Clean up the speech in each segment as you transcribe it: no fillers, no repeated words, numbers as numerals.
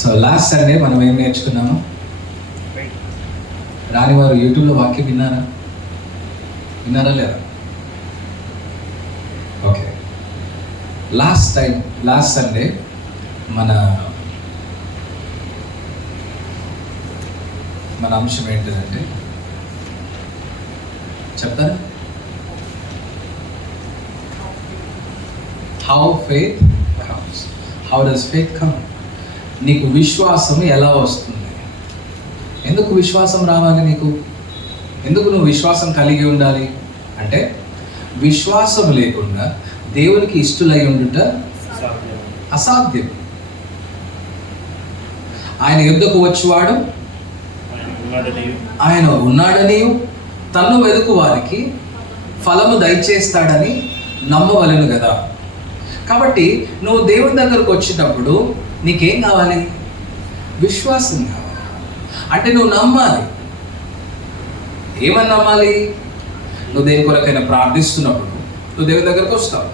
So last Sunday మనం ఏం నేర్చుకున్నాము? రాని వారు యూట్యూబ్లో వాక్యం విన్నారా లేదా? ఓకే, లాస్ట్ సండే మన అంశం ఏంటిదంటే చెప్తారా? How faith comes. How does faith come? నీకు విశ్వాసం ఎలా వస్తుంది? ఎందుకు విశ్వాసం రావాలి నీకు? ఎందుకు నువ్వు విశ్వాసం కలిగి ఉండాలి అంటే, విశ్వాసం లేకుండా దేవునికి ఇష్టలై ఉండుట అసాధ్యం. ఆయన యుద్ధకు వచ్చేవాడు ఆయన ఉన్నాడని, తన్ను వెదుకు వారికి ఫలము దయచేస్తాడని నమ్మవలెను కదా. కాబట్టి నువ్వు దేవుని దగ్గరకు వచ్చినప్పుడు నీకేం కావాలి? విశ్వాసం కావాలి. అంటే నువ్వు నమ్మాలి. ఏమని నమ్మాలి? నువ్వు దేని కొరకైనా ప్రార్థిస్తున్నప్పుడు నువ్వు దేవుని దగ్గరకు వస్తావు,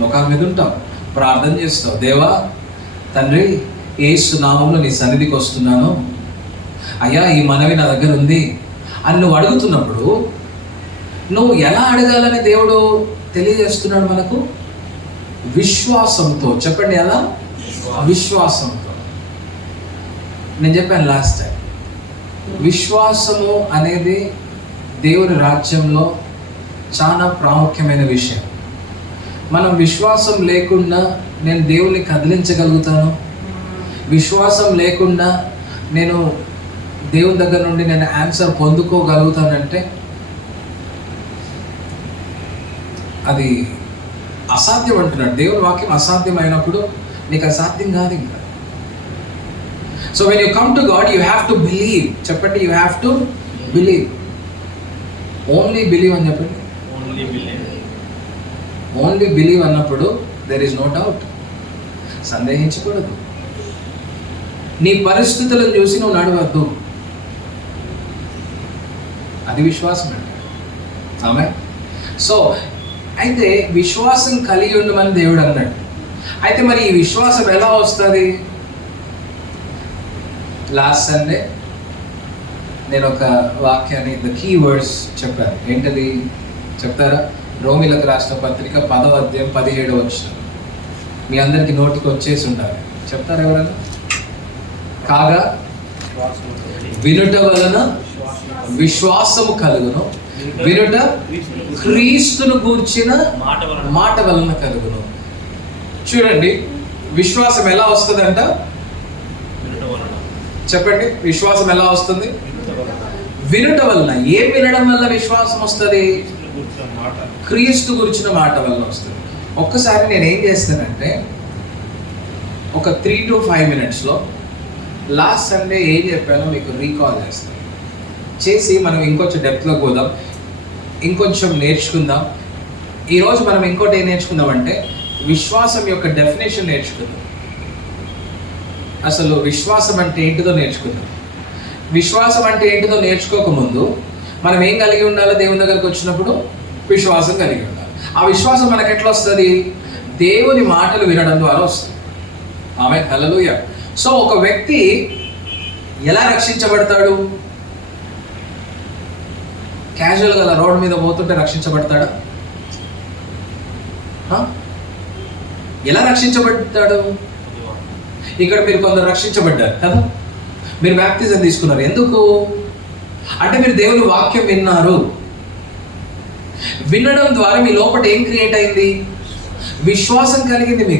ముఖాల మీద ఉంటావు, ప్రార్థన చేస్తావు. దేవా తండ్రి, యేసు నామములో నీ సన్నిధికి వస్తున్నాను అయ్యా, ఈ మనవి నా దగ్గర ఉంది అని నువ్వు అడుగుతున్నప్పుడు నువ్వు ఎలా అడగాలని దేవుడు తెలియజేస్తున్నాడు మనకు? విశ్వాసంతో. చెప్పండి, ఎలా? విశ్వాసంతో. నేను చెప్పాను లాస్ట్ టైం, విశ్వాసము అనేది దేవుని రాజ్యంలో చాలా ప్రాముఖ్యమైన విషయం. మనం విశ్వాసం లేకుండా నేను దేవుని కదిలించగలుగుతాను, విశ్వాసం లేకుండా నేను దేవుని దగ్గర నుండి నేను ఆన్సర్ పొందుకోగలుగుతానంటే అది అసాధ్యం అంటున్నాడు. దేవుని వాక్యం అసాధ్యమైనప్పుడు నీకు అసాధ్యం కాదు ఇంకా. So when you come to God you have to believe. చెప్పండి, you have to believe. Only believe అని చెప్పండి. ఓన్లీ బిలీవ్ అన్నప్పుడు దెర్ ఈజ్ నో డౌట్. సందేహించకూడదు. నీ పరిస్థితులను చూసి నువ్వు నడవద్దు. అది విశ్వాసం అండి. ఆమె. సో అయితే విశ్వాసం కలిగి ఉండమని దేవుడు అన్నాడు. అయితే మరి ఈ విశ్వాసం ఎలా వస్తుంది? లాస్ట్ సండే నేను ఒక వాక్యాన్ని, ద కీ వర్డ్స్ చెప్పాను. ఏంటది చెప్తారా? రోమిలకు రాసిన పత్రిక 10వ అధ్యాయం 17వ వచనం. మీ అందరికీ నోటికి వచ్చేసి ఉండాలి. చెప్తారా ఎవరైనా? కాగా వినుట వలన విశ్వాసము కలుగును, వినుట క్రీస్తును గూర్చిన మాట వలన కలుగును. చూడండి, విశ్వాసం ఎలా వస్తుందంట? చెప్పండి, విశ్వాసం ఎలా వస్తుంది? వినుట వలన. ఏం వినడం వల్ల విశ్వాసం వస్తుంది? క్రీస్తు గురించిన మాట వలన వస్తుంది. ఒక్కసారి నేను ఏం చేస్తానంటే, ఒక 3 to 5 minutesలో లాస్ట్ సండే ఏం చెప్పానో మీకు రీకాల్ చేసి మనం ఇంకొంచెం డెప్త్లోకి పోదాం, ఇంకొంచెం నేర్చుకుందాం. ఈరోజు మనం ఇంకోటి ఏం నేర్చుకుందామంటే, విశ్వాసం యొక్క డెఫినేషన్ నేర్చుకుందాం. అసలు విశ్వాసం అంటే ఏంటిదో నేర్చుకుందాం. విశ్వాసం అంటే ఏంటిదో నేర్చుకోకముందు మనం ఏం కలిగి ఉండాలి? దేవుని దగ్గరకు వచ్చినప్పుడు విశ్వాసం కలిగి ఉండాలి. ఆ విశ్వాసం మనకు ఎట్లా వస్తుంది? దేవుని మాటలు వినడం ద్వారా వస్తుంది. ఆమె. హల్లెలూయా. సో ఒక వ్యక్తి ఎలా రక్షించబడతాడు? క్యాజువల్గా అలా రోడ్డు మీద పోతుంటే రక్షించబడతాడా? ఎలా రక్షించబడతాడు? ఇక్కడ మీరు కొందరు రక్షించబడ్డారు కదా, మీరు బాప్టిజం తీసుకున్నారు. ఎందుకు అంటే మీరు దేవుని వాక్యం విన్నారు. వినడం ద్వారా మీ లోపల ఏం క్రియేట్ అయింది? విశ్వాసం కలిగింది.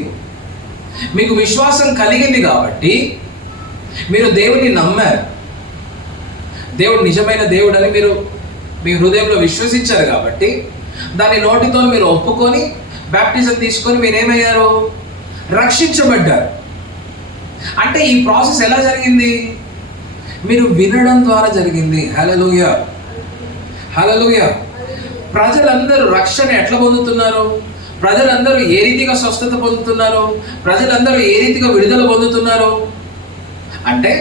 మీకు విశ్వాసం కలిగింది కాబట్టి మీరు దేవుని నమ్మారు. దేవుడు నిజమైన దేవుడు అని మీరు మీ హృదయంలో విశ్వసించారు కాబట్టి దాన్ని నోటితో మీరు ఒప్పుకొని బాప్టిజం తీసుకొని మీరేమయ్యారు? రక్షించబడ్డారు. అంటే ఈ ప్రాసెస్ ఎలా జరిగింది? మీరు వినడం ద్వారా జరిగింది. హల్లెలూయా, హల్లెలూయా. ప్రజలందరూ రక్షణ ఎట్లా పొందుతున్నారు? ప్రజలందరూ ఏ రీతిగా స్వస్థత పొందుతున్నారు? ప్రజలందరూ ఏ రీతిగా విడుదల పొందుతున్నారు? అంటే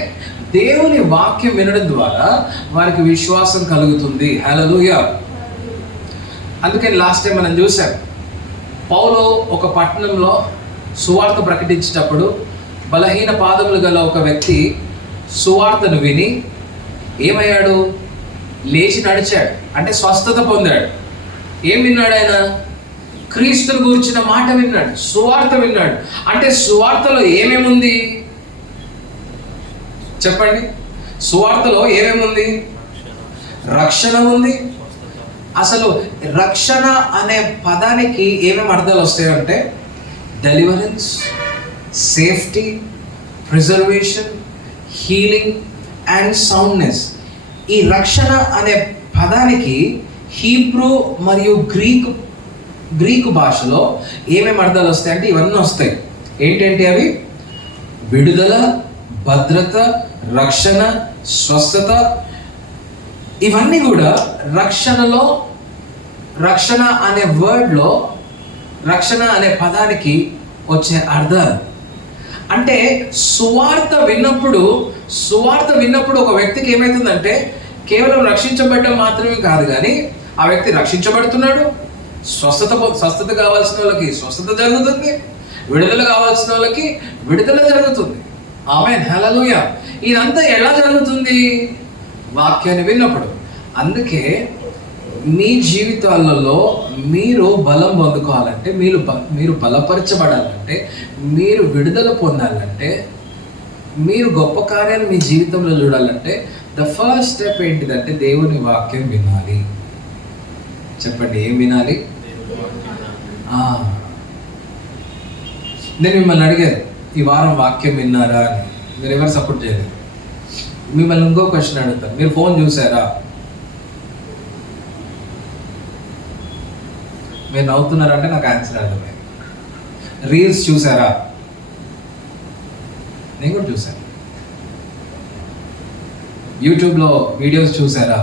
దేవుని వాక్యం వినడం ద్వారా వారికి విశ్వాసం కలుగుతుంది. హల్లెలూయా. అందుకని లాస్ట్ టైం మనం చూసాం, పౌలు ఒక పట్టణంలో సువార్త ప్రకటించేటప్పుడు బలహీన పాదములు గల ఒక వ్యక్తి సువార్తను విని ఏమయ్యాడు? లేచి నడిచాడు, అంటే స్వస్థత పొందాడు. ఏం విన్నాడు ఆయన? క్రీస్తుని గురించిన మాట విన్నాడు, సువార్త విన్నాడు. అంటే సువార్తలో ఏమేముంది చెప్పండి? సువార్తలో ఏమేముంది? రక్షణ ఉంది. అసలు రక్షణ అనే పదానికి ఏమేమి అర్థాలు వస్తాయంటే deliverance, safety, preservation, healing and soundness. ఈ రక్షణ అనే పదానికి హీబ్రూ మరియు గ్రీకు భాషలో ఏమేమి అర్థాలు వస్తాయంటే ఇవన్నీ వస్తాయి. ఏంటంటే అవి విడుదల, భద్రత, రక్షణ, స్వస్థత. ఇవన్నీ కూడా రక్షణలో, రక్షణ అనే వర్డ్లో, రక్షణ అనే పదానికి వచ్చే అర్థాలు. అంటే సువార్త విన్నప్పుడు ఒక వ్యక్తికి ఏమవుతుందంటే కేవలం రక్షించబడడం మాత్రమే కాదు, కానీ ఆ వ్యక్తి రక్షించబడుతున్నాడు. స్వస్థత కావాల్సిన వాళ్ళకి స్వస్థత జరుగుతుంది, విడుదల కావాల్సిన వాళ్ళకి విడుదల జరుగుతుంది. ఆమేన్, హల్లెలూయా. ఇదంతా ఎలా జరుగుతుంది? వాక్యాన్ని విన్నప్పుడు. అందుకే మీ జీవితాలలో మీరు బలం పొందుకోవాలంటే, మీరు బలపరచబడాలంటే, మీరు విడుదల పొందాలంటే, మీరు గొప్ప కార్యాలు మీ జీవితంలో చూడాలంటే ద ఫస్ట్ స్టెప్ ఏంటిదంటే దేవుని వాక్యం వినాలి. చెప్పండి, ఏం వినాలి? నేను మిమ్మల్ని అడిగాను ఈ వారం వాక్యం విన్నారా అని. మీరు ఎవరు సపోర్ట్ చేయలేదు. మిమ్మల్ని ఇంకో క్వశ్చన్ అడుగుతాను, మీరు ఫోన్ చూసారా? మీరు నవ్వుతున్నారంటే నాకు ఆన్సర్ అర్థమైంది. రీల్స్ చూసారా? నేను కూడా చూశాను. యూట్యూబ్లో వీడియోస్ చూసారా?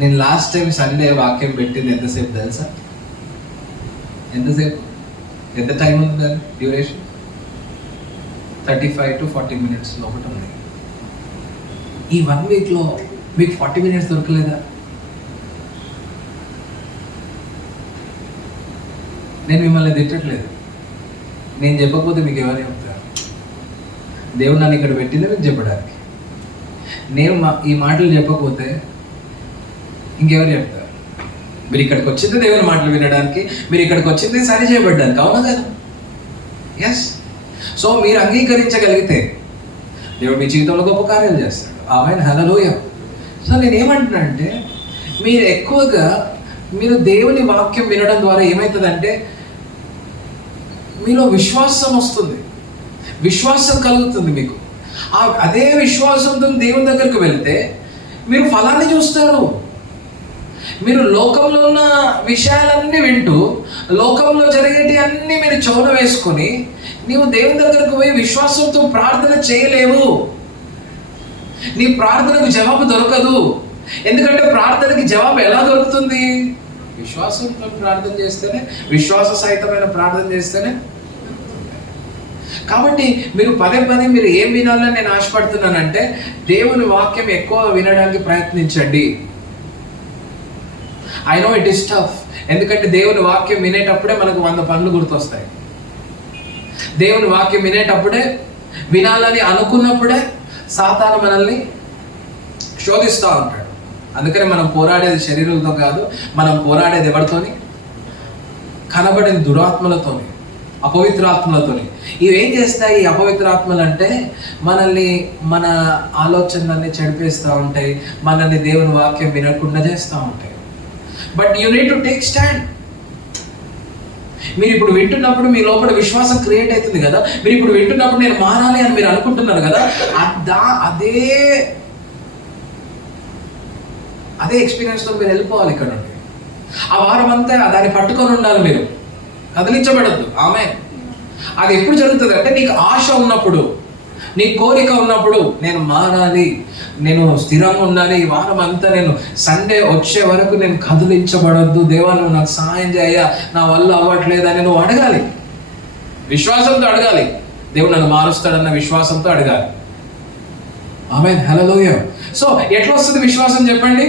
నేను లాస్ట్ టైం సండే వాక్యం పెట్టింది ఎంతసేపు తెలుసా? ఎంతసేపు? ఎంత టైం ఉంది దాని డ్యూరేషన్? 35 to 40 minutes ఒకటి ఉంది. ఈ 1 weekలో మీకు 40 minutes దొరకలేదా? నేను మిమ్మల్ని తిట్టట్లేదు. నేను చెప్పకపోతే మీకు ఎవరు చెప్తారు? దేవుడు నన్ను ఇక్కడ పెట్టింది మీకు చెప్పడానికి. నేను ఈ మాటలు చెప్పకపోతే ఇంకెవరు చెప్తారు? మీరు ఇక్కడికి వచ్చింది దేవుని మాటలు వినడానికి, మీరు ఇక్కడికి వచ్చింది సరి చేయబడ్డానికి, అవునా కదా? ఎస్. సో మీరు అంగీకరించగలిగితే దేవుడు మీ జీవితంలో గొప్ప కార్యాలు చేస్తాడు. ఆమేన్, హల్లెలూయా. సో నేనేమంటున్నా అంటే మీరు ఎక్కువగా దేవుని వాక్యం వినడం ద్వారా ఏమవుతుందంటే మీలో విశ్వాసం వస్తుంది, విశ్వాసం కలుగుతుంది మీకు. అదే విశ్వాసంతో దేవుని దగ్గరికి వెళ్తే మీరు ఫలాన్ని చూస్తారు. మీరు లోకంలో ఉన్న విషయాలన్నీ వింటూ, లోకంలో జరిగేటి అన్నీ మీరు చెవున వేసుకొని నీవు దేవుని దగ్గరకు పోయి విశ్వాసంతో ప్రార్థన చేయలేవు. నీ ప్రార్థనకు జవాబు దొరకదు. ఎందుకంటే ప్రార్థనకి జవాబు ఎలా దొరుకుతుంది? విశ్వాసంతో ప్రార్థన చేస్తేనే, విశ్వాస సహితమైన ప్రార్థన చేస్తేనే. కాబట్టి మీరు పదే మీరు ఏం వినాలని నేను ఆశపడుతున్నానంటే దేవుని వాక్యం ఎక్కువ వినడానికి ప్రయత్నించండి. I know it is tough. ఎందుకంటే దేవుని వాక్యం వినేటప్పుడే మనకు 100 పనులు గుర్తొస్తాయి. దేవుని వాక్యం వినేటప్పుడే, వినాలని అనుకున్నప్పుడే సాతాను మనల్ని శోధిస్తూ ఉంటాడు. అందుకని మనం పోరాడేది శరీరంతో కాదు, మనం పోరాడేది ఎవరితోని? కనబడిన దురాత్మలతోని, అపవిత్రాత్మలతోని. ఇవేం చేస్తాయి ఈ అపవిత్రాత్మలు అంటే మనల్ని, మన ఆలోచనలన్నీ చెడిపేస్తూ ఉంటాయి, మనల్ని దేవుని వాక్యం వినకుండా చేస్తూ ఉంటాయి. But you need to take stand. మీరు ఇప్పుడు వింటున్నప్పుడు మీ లోపల విశ్వాసం క్రియేట్ అవుతుంది కదా. మీరు ఇప్పుడు వింటున్నప్పుడు నేను మారాలి అని మీరు అనుకుంటున్నారు కదా, అదే ఎక్స్పీరియన్స్తో మీరు వెళ్ళిపోవాలి ఇక్కడ నుండి. ఆ వారం అంతా దాన్ని పట్టుకొని ఉండాలి, మీరు కదిలించబడద్దు. ఆమె అది ఎప్పుడు జరుగుతుంది అంటే నీకు ఆశ ఉన్నప్పుడు, నీ కోరిక ఉన్నప్పుడు, నేను మారాలి, నేను స్థిరంగా ఉండాలి, ఈ వారం అంతా నేను సండే వచ్చే వరకు నేను కదిలించబడద్దు, దేవా నువ్వు నాకు సహాయం చేయ, నా వల్ల అవ్వట్లేదని నువ్వు అడగాలి. విశ్వాసంతో అడగాలి. దేవుడు నన్ను మారుస్తాడన్న విశ్వాసంతో అడగాలి. ఆమేన్, హల్లెలూయా. సో ఎట్లా వస్తుంది విశ్వాసం చెప్పండి?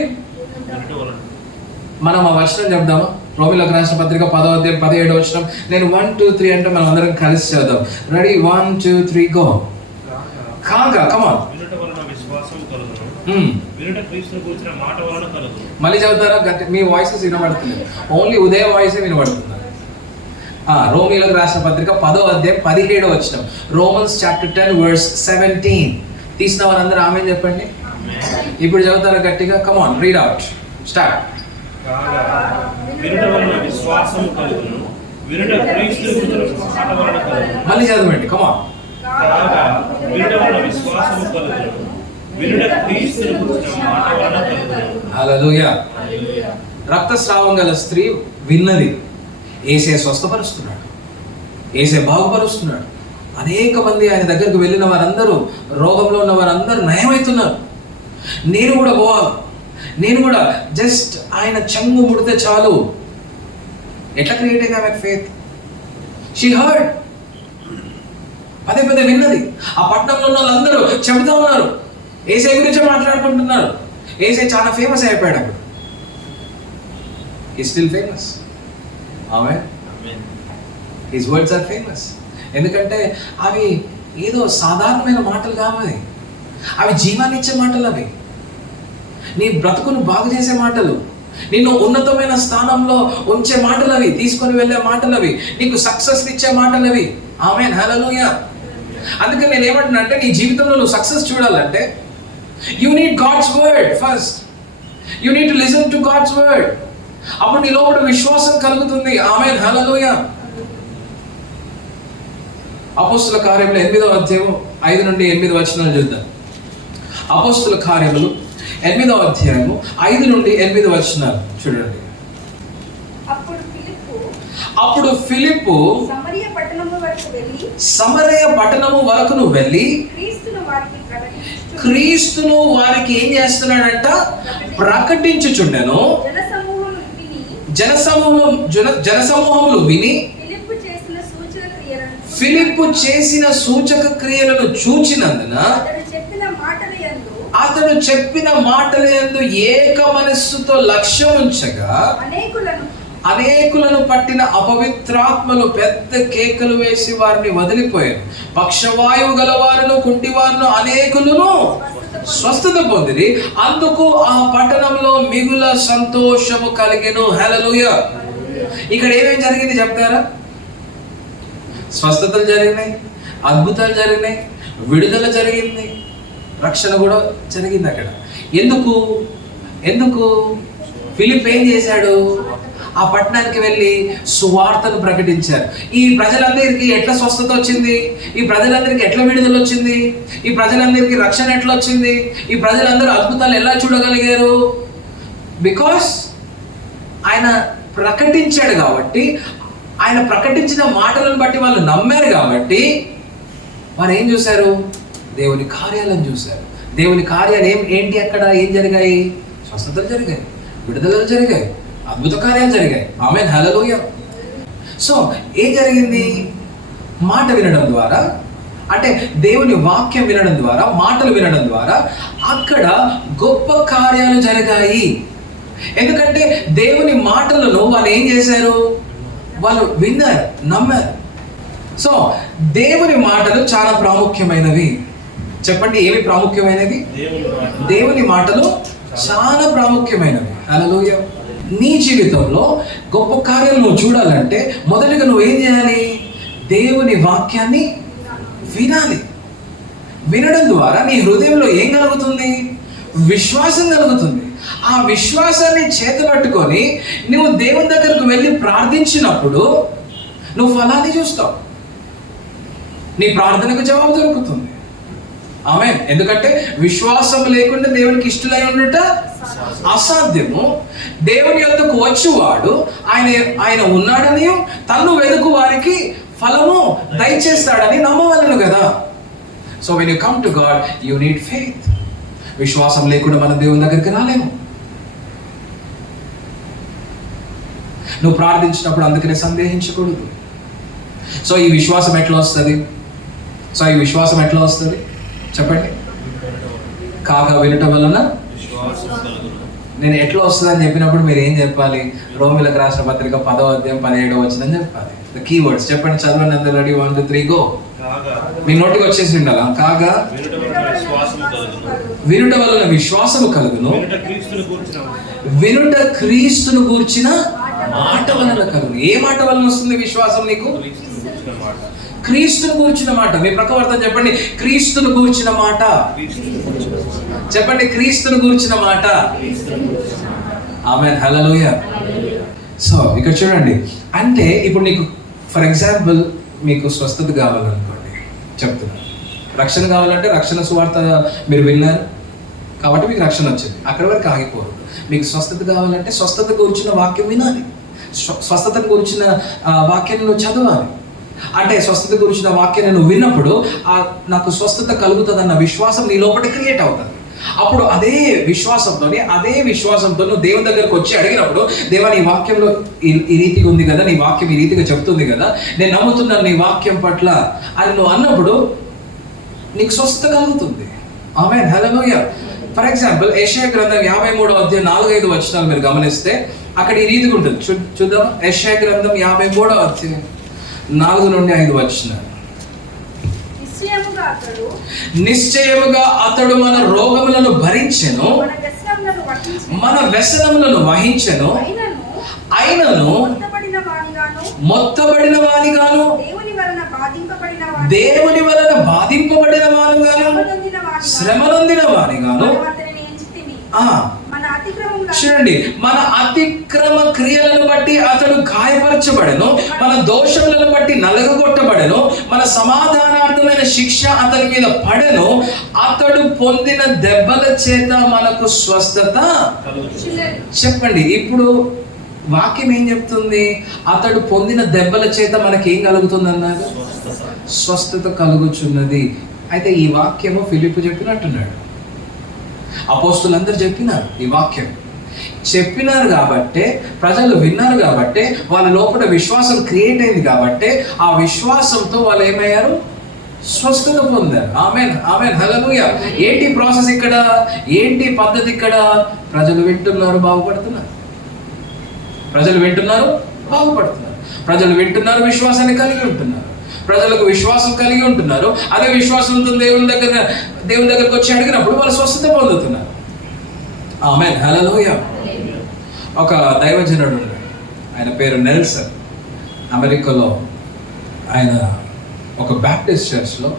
మనం ఆ వచనం చెప్దామా? రోమిలకు రాసిన పత్రిక 10వ అధ్యాయం 17వ వచనం. నేను 1, 2, 3 అంటే మనం అందరం కలిసి చదువుదాం. Ready, 1, 2, 3 go. కాగా కమాన్. వినుట వలన విశ్వాసం కలుగును, వినుట క్రీస్తును గురించిన మాట వలన కలుగును. మళ్ళీ చదువుతారా? మీ వాయిసెస్ వినబడుతుంది, ఓన్లీ ఉదయ వాయిసే వినబడుతుంది. రోమిలకు రాసిన పత్రిక 10వ అధ్యాయం 17వ వచనం. Romans chapter 10 verse 17. తీసిన వారందరూ ఆమేన్ చెప్పండి. ఇప్పుడు చదువుతారా గట్టిగా? Come on, read out, start. కాగా వినుట వలన విశ్వాసం కలుగును, వినుట క్రీస్తును గురించిన మాట వలన కలుగును. మళ్ళీ చదవండి, కమాన్. కాగా వినుట వలన విశ్వాసం కలుగును, వినుట క్రీస్తును గురించిన మాట వలన కలుగును. హల్లెలూయా. రక్తస్రావం గల స్త్రీ విన్నది, యేసే స్వస్థపరుస్తున్నాడు, యేసే బాగుపరుస్తున్నాడు. అనేక మంది ఆయన దగ్గరకు వెళ్ళిన వారందరూ, రోగంలో ఉన్న వారందరూ నయమవుతున్నారు. నేను కూడా పోవాలి, నేను కూడా జస్ట్ ఆయన చెంగు ముడితే చాలు. ఎట్లా క్రియేట్ అయింది ఆమె ఫెయిత్? షీ హర్డ్, పదే పదే విన్నది. ఆ పట్టణంలో ఉన్న వాళ్ళందరూ చెబుతా ఉన్నారు, ఏసై గురించి మాట్లాడుకుంటున్నారు. ఏసై చాలా ఫేమస్ అయిపోయాడు అప్పుడు. He still famous. ఆమెన్. His words are famous. ఎందుకంటే అవి ఏదో సాధారణమైన మాటలు కావాలి, అవి జీవాన్ని ఇచ్చే మాటలు, అవి నీ బ్రతుకును బాగు చేసే మాటలు, నిన్ను ఉన్నతమైన స్థానంలో ఉంచే మాటలు, అవి తీసుకొని వెళ్ళే మాటలు, అవి నీకు సక్సెస్ ఇచ్చే మాటలు అవి. ఆమేన్, హల్లెలూయా. అందుకని నేను ఏమంటున్నా అంటే, నీ జీవితంలో నువ్వు సక్సెస్ చూడాలంటే you need God's word first. You need to listen to God's word. అప్పుడు నీ లోపల విశ్వాసం కలుగుతుంది. ఆమేన్, హల్లెలూయా. అపోస్తుల కార్యములు 8వ అధ్యాయం 5 నుండి 8 వచనాలు చూద్దాం. అపోస్తుల కార్యములు 8వ అధ్యాయము 5 నుండి 8 వచనాలు చూడండి. అప్పుడు ఫిలిప్పు సమరయ పట్టణము వరకు వెళ్ళి క్రీస్తును వారికి ఏం చేస్తున్నాడంట? ప్రకటించుచుండెను. జనసమూహములు విని ఫిలిప్పు చేసిన సూచక క్రియలను చూచినందున అతడు చెప్పిన మాటలందు ఏక మనస్సుతో లక్ష్యం ఉంచగా అనేకులను పట్టిన అపవిత్రాత్మలు పెద్ద కేకలు వేసి వారిని వదిలిపోయారు. పక్షవాయువు గలవారును కుంటివారును అనేకులను స్వస్థత పొందిరి. అందుకు ఆ పట్టణంలో మిగుల సంతోషము కలిగెను. హల్లెలూయా. ఇక్కడ ఏమేం జరిగింది చెప్తారా? స్వస్థతలు జరిగినాయి, అద్భుతాలు జరిగినాయి, విడుదల జరిగింది, రక్షణ కూడా జరిగింది అక్కడ. ఎందుకు ఫిలిప్ ఏం చేశాడు? ఆ పట్టణానికి వెళ్ళి సువార్తను ప్రకటించారు. ఈ ప్రజలందరికీ ఎట్లా స్వస్థత వచ్చింది? ఈ ప్రజలందరికీ ఎట్లా విడుదల వచ్చింది? ఈ ప్రజలందరికీ రక్షణ ఎట్లా వచ్చింది? ఈ ప్రజలందరూ అద్భుతాలు ఎలా చూడగలిగారు? బికాస్ ఆయన ప్రకటించాడు కాబట్టి, ఆయన ప్రకటించిన మాటలను బట్టి వాళ్ళు నమ్మారు కాబట్టి వారు ఏం చూశారు? దేవుని కార్యాలను చూశారు. దేవుని కార్యాలు ఏంటి? అక్కడ ఏం జరిగాయి? స్వస్థతలు జరిగాయి, విడుదలలు జరిగాయి, అద్భుత కార్యాలు జరిగాయి. ఆమేన్, హల్లెలూయా. సో ఏం జరిగింది? మాట వినడం ద్వారా, అంటే దేవుని వాక్యం వినడం ద్వారా, మాటలు వినడం ద్వారా అక్కడ గొప్ప కార్యాలు జరిగాయి. ఎందుకంటే దేవుని మాటలను వాళ్ళు ఏం చేశారు? వాళ్ళు విన్నారు, నమ్మారు. సో దేవుని మాటలు చాలా ప్రాముఖ్యమైనవి. చెప్పండి, ఏమి ప్రాముఖ్యమైనవి? దేవుని మాటలు చాలా ప్రాముఖ్యమైనవి. హల్లెలూయా. నీ జీవితంలో గొప్ప కార్యాలు నువ్వు చూడాలంటే మొదటిగా నువ్వు ఏం చేయాలి? దేవుని వాక్యాన్ని వినాలి. వినడం ద్వారా నీ హృదయంలో ఏం కలుగుతుంది? విశ్వాసం కలుగుతుంది. ఆ విశ్వాసాన్ని చేతబట్టుకొని నువ్వు దేవుని దగ్గరకు వెళ్ళి ప్రార్థించినప్పుడు నువ్వు ఫలాన్ని చూస్తావు. నీ ప్రార్థనకు జవాబు దొరుకుతుంది. ఆమేన్. ఎందుకంటే విశ్వాసం లేకుండా దేవునికి ఇష్టలై ఉండుట అసాధ్యము. దేవుని యొద్దకు వచ్చువాడు ఆయన ఉన్నాడని, తన్ను వెదుకు వారికి ఫలము దయచేస్తాడని నమ్మవలను కదా. So when you come to God you need faith. విశ్వాసం లేకుండా మనం దేవుని దగ్గరికి రాలేము. నువ్వు ప్రార్థించినప్పుడు అందుకనే సందేహించకూడదు. సో ఈ విశ్వాసం ఎట్లా వస్తుంది? చెప్పండి. కాగా వినటం వలన నేను ఎట్లా వస్తుందని చెప్పినప్పుడు మీరు ఏం చెప్పాలి? రోమిలకు రాసిన పత్రిక 10వ అధ్యాయం 17వ వచనం చెప్పాలి. ద కీవర్డ్స్ చెప్పండి, చదవండి అందరూ. రెడీ? 1 2 3 గో. మీ నోటికి వచ్చేసి ఉండాలా? కాగా వినుట వలన విశ్వాసము కలుగును, వినుట క్రీస్తును గూర్చిన మాట వలన కలుగును. ఏ మాట వలన వస్తుంది విశ్వాసం నీకు? క్రీస్తును గూర్చిన మాట. మీ ప్రక్కవర్తన చెప్పండి, క్రీస్తును గూర్చిన మాట. చెప్పండి, క్రీస్తును గూర్చిన మాట. ఆమేన్, హల్లెలూయా. సో ఇక్కడ చూడండి, అంటే ఇప్పుడు నీకు ఫర్ ఎగ్జాంపుల్ మీకు స్వస్థత కావాలనుకోండి, చెప్తున్నా. రక్షణ కావాలంటే రక్షణ సువార్త మీరు విన్నారు కాబట్టి మీకు రక్షణ వచ్చింది, అక్కడి వరకు ఆగిపోరు. మీకు స్వస్థత కావాలంటే స్వస్థత గురించిన వాక్యం వినాలి, స్వస్థతను గురించిన వాక్యాన్ని నువ్వు చదవాలి. అంటే స్వస్థత గురించిన వాక్యాన్ని నువ్వు విన్నప్పుడు నాకు స్వస్థత కలుగుతుందన్న విశ్వాసం నీ లోపల క్రియేట్ అవుతుంది. అప్పుడు అదే విశ్వాసంతో నువ్వు దేవుని దగ్గరకు వచ్చి అడిగినప్పుడు, దేవా నీ వాక్యంలో ఈ రీతిగా ఉంది కదా, నీ వాక్యం ఈ రీతిగా చెప్తుంది కదా, నేను నమ్ముతున్నాను నీ వాక్యం పట్ల అని నువ్వు అన్నప్పుడు నీకు స్వస్థత కలుగుతుంది. ఆమేన్, హల్లెలూయా. ఫర్ ఎగ్జాంపుల్ యెషయా గ్రంథం 53వ అధ్యాయం 4-5 వచనాలు మీరు గమనిస్తే అక్కడ ఈ రీతిగా ఉంటుంది. చూద్దాం. యెషయా గ్రంథం 53వ అధ్యాయం 4 నుండి 5 వచనాలు. నిశ్చయముగా అతడు మన రోగములను భరించెను, మన వ్యసనములను వహించెను, అయినను మొత్తబడిన వానిగాను, దేవుని వలన బాధింపబడిన వానిగాను, శ్రమనొందిన వానిగాను. చూడండి, మన అతిక్రమ క్రియలను బట్టి అతడు గాయపరచబడెను, మన దోషములను బట్టి నలగగొట్టబడెను, మన సమాధానార్థమైన శిక్ష అతని మీద పడెను, అతడు పొందిన దెబ్బల చేత మనకు స్వస్థత. చెప్పండి, ఇప్పుడు వాక్యం ఏం చెప్తుంది? అతడు పొందిన దెబ్బల చేత మనకి ఏం కలుగుతుంది అన్నారు? స్వస్థత కలుగుచున్నది. అయితే ఈ వాక్యము ఫిలిప్పు చెప్పినట్టున్నాడు, అపోస్తులందరూ చెప్పినారు. ఈ వాక్యం చెప్పినారు కాబట్టే, ప్రజలు విన్నారు కాబట్టే, వాళ్ళ లోపల విశ్వాసం క్రియేట్ అయింది కాబట్టే, ఆ విశ్వాసంతో వాళ్ళు ఏమయ్యారు? స్వస్థత పొందారు. ఆమేన్, ఆమేన్, హల్లెలూయా. ఏంటి ప్రాసెస్ ఇక్కడ? ఏంటి పద్ధతి ఇక్కడ? ప్రజలు వింటున్నారు, బాగుపడుతున్నారు. ప్రజలు వింటున్నారు, బాగుపడుతున్నారు. ప్రజలు వింటున్నారు, విశ్వాసాన్ని కలిగి ఉంటున్నారు. ప్రజలకు విశ్వాసం కలిగి ఉంటున్నారు. అదే విశ్వాసంతో దేవుని దగ్గరకు వచ్చి అడిగినప్పుడు వాళ్ళు స్వస్థత పొందుతున్నారు. ఆమేన్, హల్లెలూయా. ఒక దైవజనుడు ఉన్నాడు, ఆయన పేరు నెల్సన్. అమెరికాలో ఆయన ఒక బ్యాప్టిస్ట్ చర్చ్లో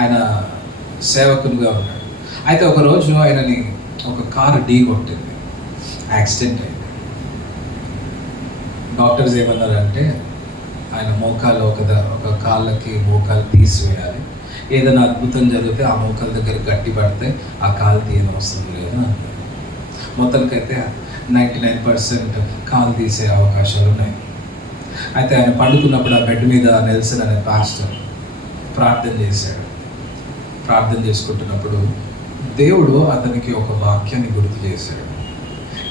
ఆయన సేవకునిగా ఉన్నాడు. అయితే ఒకరోజు ఆయనని ఒక కారు ఢీ కొట్టింది, యాక్సిడెంట్ అయింది. డాక్టర్స్ ఏమన్నారంటే ఆయన మోకాలు ఒక కాళ్ళకి మోకాలు తీసివేయాలి, ఏదైనా అద్భుతం జరిగితే ఆ మోకాల దగ్గర గట్టి పడితే ఆ కాలు తీయని అవసరం లేదు అన్నారు. మొత్తానికైతే 99% కాలు తీసే అవకాశాలు ఉన్నాయి. అయితే ఆయన పండుకున్నప్పుడు ఆ బెడ్ మీద నెల్సన్ అనే పాస్టర్ ప్రార్థన చేశాడు. ప్రార్థన చేసుకుంటున్నప్పుడు దేవుడు అతనికి ఒక వాక్యాన్ని గుర్తు చేశాడు.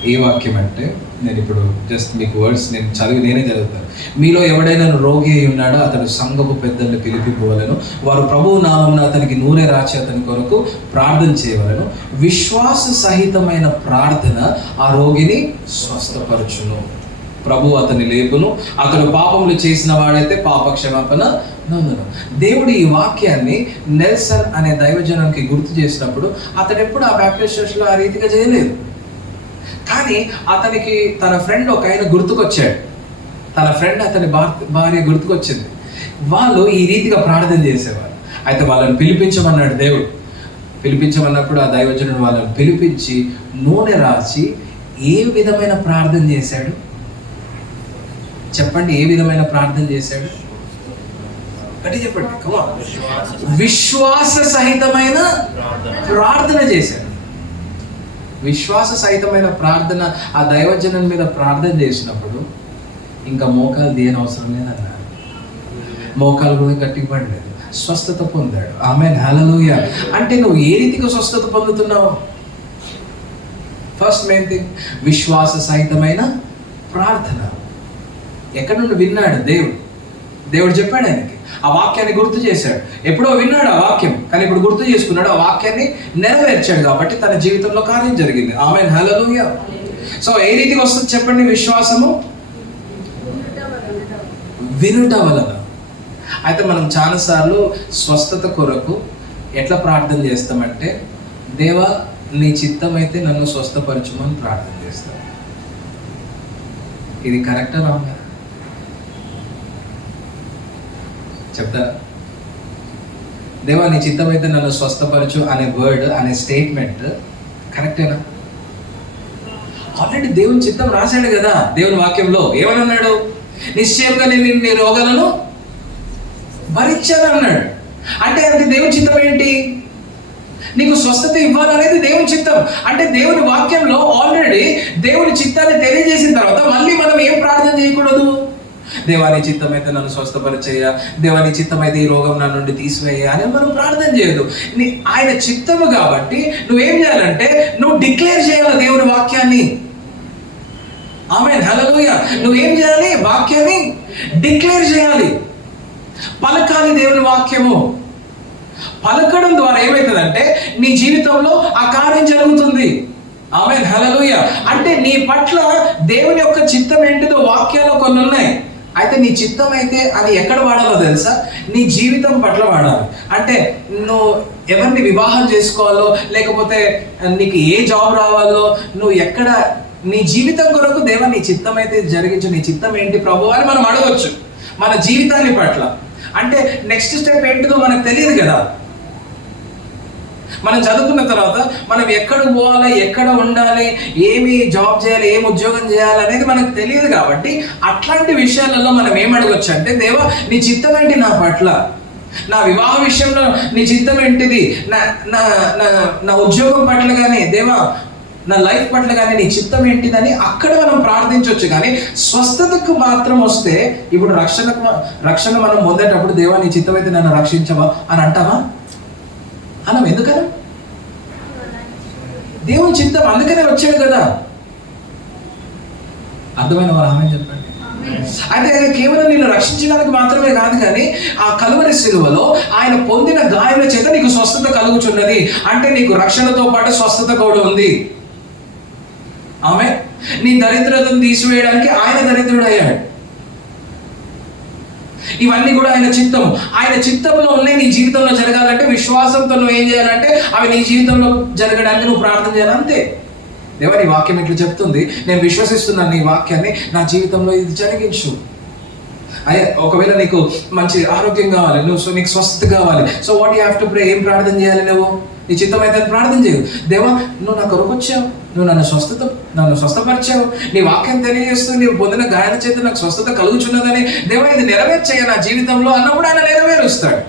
ఏ వాక్యం అంటే, నేను ఇప్పుడు జస్ట్ మీకు వర్డ్స్ నేనే చదువుతాను. మీలో ఎవడైనా రోగి అయి ఉన్నాడో అతడు సంఘపు పెద్దల్ని పిలిపిపోవలను, వారు ప్రభువు నామమున అతనికి నూనె రాచి అతని కొరకు ప్రార్థన చేయవలను. విశ్వాస సహితమైన ప్రార్థన ఆ రోగిని స్వస్థపరచును, ప్రభు అతని లేపును, అతడు పాపములు చేసిన వాడైతే పాప క్షమాపణ నందును. దేవుడు ఈ వాక్యాన్ని నెల్సన్ అనే దైవజనానికి గుర్తు చేసినప్పుడు అతడు ఎప్పుడు ఆ బ్యాప్టిస్ట్ చర్చ్లో ఆ రీతిగా చేయలేదు. కానీ అతనికి తన ఫ్రెండ్ ఒక ఆయన గుర్తుకొచ్చాడు. తన ఫ్రెండ్ అతని భార్య గుర్తుకొచ్చింది. వాళ్ళు ఈ రీతిగా ప్రార్థన చేసేవారు. అయితే వాళ్ళని పిలిపించమన్నాడు దేవుడు. పిలిపించమన్నప్పుడు ఆ దైవజనుడు వాళ్ళని పిలిపించి నూనె రాసి ఏ విధమైన ప్రార్థన చేశాడు? చెప్పండి, ఏ విధమైన ప్రార్థన చేశాడు? అంటే చెప్పండి, విశ్వాస సహితమైన ప్రార్థన చేశాడు. విశ్వాస సహితమైన ప్రార్థన ఆ దైవజనం మీద ప్రార్థన చేసినప్పుడు ఇంకా మోకాలు తీయని అవసరం లేదన్నారు. మోకాలు కూడా గట్టిగా పడలేదు, స్వస్థత పొందాడు. ఆమేన్, హల్లెలూయా. అంటే నువ్వు ఏ రీతిగా స్వస్థత పొందుతున్నావు? ఫస్ట్ మెయిన్ థింగ్, విశ్వాస సహితమైన ప్రార్థన. ఎక్కడి నుండి విన్నాడు? దేవుడు చెప్పాడు ఆయనకి, ఆ వాక్యాన్ని గుర్తు చేశాడు. ఎప్పుడో విన్నాడు ఆ వాక్యం, కానీ ఇప్పుడు గుర్తు చేసుకున్నాడు, ఆ వాక్యాన్ని నెరవేర్చాడు కాబట్టి తన జీవితంలో కార్యం జరిగింది. ఆమేన్, హల్లెలూయా. సో ఏ రీతికి వస్తుంది చెప్పండి విశ్వాసము? వినుట వలన. అయితే మనం చాలాసార్లు స్వస్థత కొరకు ఎట్లా ప్రార్థన చేస్తామంటే, దేవా నీ చిత్తం అయితే నన్ను స్వస్థపరచుమని ప్రార్థన చేస్తాం. ఇది కరెక్టా రాంగా చెప్తారా? దేవా నీ చిత్తం అయితే నన్ను స్వస్థపరచు అనే వర్డ్, అనే స్టేట్మెంట్ కరెక్టేనా? ఆల్రెడీ దేవుని చిత్తం రాశాడు కదా దేవుని వాక్యంలో. ఏమని అన్నాడు? నిశ్చయంగా నేను నీ రోగాలను భరించాను అన్నాడు. అంటే అది దేవుని చిత్తం ఏంటి? నీకు స్వస్థత ఇవ్వాలనేది దేవుని చిత్తం. అంటే దేవుని వాక్యంలో ఆల్రెడీ దేవుని చిత్తాన్ని తెలియజేసిన తర్వాత మళ్ళీ మనం ఏం ప్రార్థన చేయకూడదు? దేవాని చిత్తం అయితే నన్ను స్వస్థపరిచేయ, దేవాని చిత్తం అయితే ఈ రోగం నా నుండి తీసివేయ అని మనం ప్రార్థన చేయదు. ఆయన చిత్తము కాబట్టి నువ్వేం చేయాలంటే నువ్వు డిక్లేర్ చేయాలి దేవుని వాక్యాన్ని. ఆమేన్, హల్లెలూయా. నువ్వేం చేయాలి? వాక్యాన్ని డిక్లేర్ చేయాలి, పలకాలి దేవుని వాక్యము. పలకడం ద్వారా ఏమవుతుందంటే నీ జీవితంలో ఆ కార్యం జరుగుతుంది. ఆమేన్, హల్లెలూయా. అంటే నీ పట్ల దేవుని యొక్క చిత్తం ఏంటిదో వాక్యాలు కొన్ని ఉన్నాయి. అయితే నీ చిత్తం అయితే అది ఎక్కడ వాడాలో తెలుసా? నీ జీవితం పట్ల వాడాలి. అంటే నువ్వు ఎవరిని వివాహం చేసుకోవాలో, లేకపోతే నీకు ఏ జాబ్ రావాలో, నువ్వు ఎక్కడ నీ జీవితం కొరకు దేవా నీ చిత్తం అయితే జరిగించు, నీ చిత్తం ఏంటి ప్రభు అని మనం అడగవచ్చు మన జీవితాన్ని పట్ల. అంటే నెక్స్ట్ స్టెప్ ఏంటిదో మనకు తెలియదు కదా. మనం చదువుకున్న తర్వాత మనం ఎక్కడ పోవాలి, ఎక్కడ ఉండాలి, ఏమి జాబ్ చేయాలి, ఏం ఉద్యోగం చేయాలి అనేది మనకు తెలియదు. కాబట్టి అట్లాంటి విషయాలలో మనం ఏం అడగొచ్చు అంటే, దేవా నీ చిత్తం ఏంటి నా పట్ల? నా వివాహ విషయంలో నీ చిత్తం ఏంటిది? నా ఉద్యోగం పట్ల కానీ, దేవా నా లైఫ్ పట్ల కానీ నీ చిత్తం ఏంటిదని అక్కడ మనం ప్రార్థించవచ్చు. కానీ స్వస్థతకు మాత్రం వస్తే, ఇప్పుడు రక్షణ మనం పొందేటప్పుడు దేవా నీ చిత్తం అయితే నన్ను రక్షించవా అని అంటావా? అనం. ఎందుకనా? దేవుని చిత్తం అందుకనే వచ్చాడు కదా. అర్థమైన వారు ఆమె చెప్పండి. అయితే ఆయన కేవలం నిన్ను రక్షించడానికి మాత్రమే కాదు, కానీ ఆ కలువరి శిలువలో ఆయన పొందిన గాయాల చేత నీకు స్వస్థత కలుగుచున్నది. అంటే నీకు రక్షణతో పాటు స్వస్థత కూడా ఉంది. ఆమె నీ దరిద్రతను తీసివేయడానికి ఆయన దరిద్రుడు అయ్యాడు. ఇవన్నీ కూడా ఆయన చిత్తం. ఆయన చిత్తంలో ఉన్నాయి నీ జీవితంలో జరగాలంటే విశ్వాసంతో నువ్వు ఏం చేయాలంటే అవి నీ జీవితంలో జరగడానికి నువ్వు ప్రార్థన చేయాలి, అంతే. దేవా నీ వాక్యం ఇట్లా చెప్తుంది, నేను విశ్వసిస్తున్నాను నీ వాక్యాన్ని, నా జీవితంలో ఇది జరిగించు. అదే ఒకవేళ నీకు మంచి ఆరోగ్యం కావాలి, నీకు స్వస్థత కావాలి, so what you have to pray. ఏం ప్రార్థన చేయాలి? నువ్వు నీ చిత్తం అయితే ప్రార్థన చేయవు. దేవా నువ్వు నా కొరకు వచ్చావు, నువ్వు నన్ను స్వస్థపరిచావు, నీ వాక్యం తెలియజేస్తూ నీవు పొందిన గాయాల చేత నాకు స్వస్థత కలుగుచున్నదని, దేవా ఇది నెరవేర్చేయ నా జీవితంలో అన్నప్పుడు ఆయన నెరవేరుస్తాడు.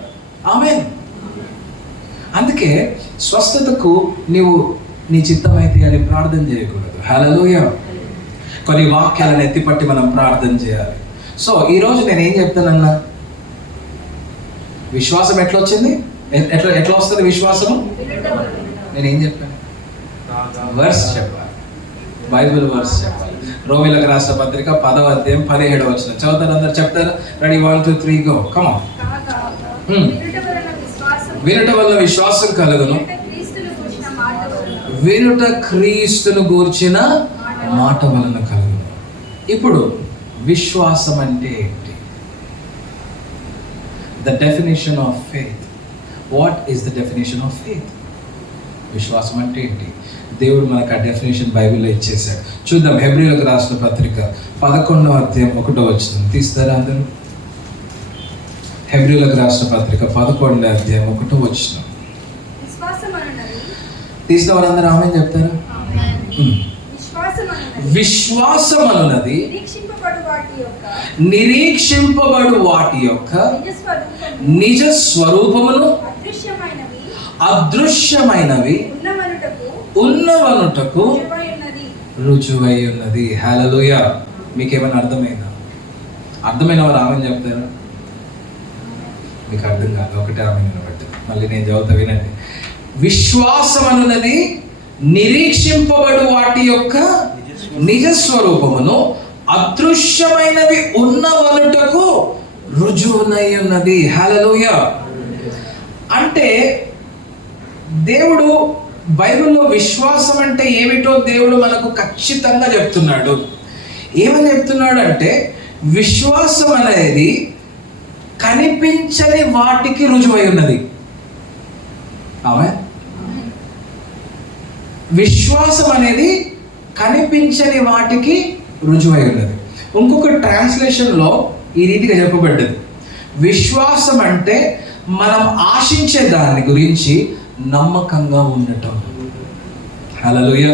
ఆమేన్. అందుకే స్వస్థతకు నీవు నీ చిత్తం అయితే అని ప్రార్థన చేయకూడదు. హల్లెలూయా. కొన్ని వాక్యాలను ఎత్తిపట్టి మనం ప్రార్థన చేయాలి. సో ఈరోజు నేను ఏం చెప్తానన్నా, విశ్వాసం ఎట్లా వచ్చింది? ఎట్లా వస్తుంది విశ్వాసము? నేనేం చెప్పాను? వర్స్ చెప్పాలి, బైబిల్ వర్స్ చెప్పాలి. రోమిలకు రాసిన పత్రిక 10వ అధ్యాయం 17వ వచనం చదువుతారు. అందరు చెప్తారా? Ready, 1 2 3 go. Come on. వినుట వల్ల విశ్వాసం కలుగును, వినుట క్రీస్తును గూర్చిన మాట వలన కలుగును. ఇప్పుడు విశ్వాసం అంటే ఏంటి? The definition of faith. What is the definition of faith? విశ్వాసం అంటే ఏంటి? దేవుడు మనకు ఆ డెఫినేషన్ బైబిల్లో ఇచ్చేశాడు. చూద్దాం. హెబ్రీయులకు రాసిన పత్రిక 11వ అధ్యాయం 1వ వచనం తీస్తారా అందరూ? హెబ్రీయులకు రాసిన పత్రిక 11వ అధ్యాయం 1వ వచనం తీసిన వారందరూ ఆమేన్ చెప్తారా? విశ్వాసం అనున్నది నిరీక్షింపబడు వాటి యొక్క నిజ స్వరూపమును అదృశ్యమైనవి ఉన్నవనుటకు రుజువై ఉన్నది. హల్లెలూయా. మీకేమైనా అర్థమైందా? అర్థమైన వారు ఆమేన్ చెప్తారా? మీకు అర్థం కాదు, ఒకటే ఆమేన్ వినబట్టి మళ్ళీ నేను చదువుతా, వినండి. విశ్వాసం అనున్నది నిరీక్షింపబడు వాటి యొక్క నిజ స్వరూపమును అదృశ్యమైనవి ఉన్నవనుటకు రుజువునై ఉన్నది. హల్లెలూయా. అంటే దేవుడు బైబిల్లో విశ్వాసం అంటే ఏమిటో దేవుడు మనకు ఖచ్చితంగా చెప్తున్నాడు. ఏమని చెప్తున్నాడు అంటే, విశ్వాసం అనేది కనిపించని వాటికి రుజువై ఉన్నది. విశ్వాసం అనేది కనిపించని వాటికి రుజువై ఉన్నది. ఇంకొక ట్రాన్స్లేషన్లో ఈ రీతిగా చెప్పబడ్డది, విశ్వాసం అంటే మనం ఆశించే దాని గురించి నమ్మకంగా ఉండటం. హల్లెలూయా.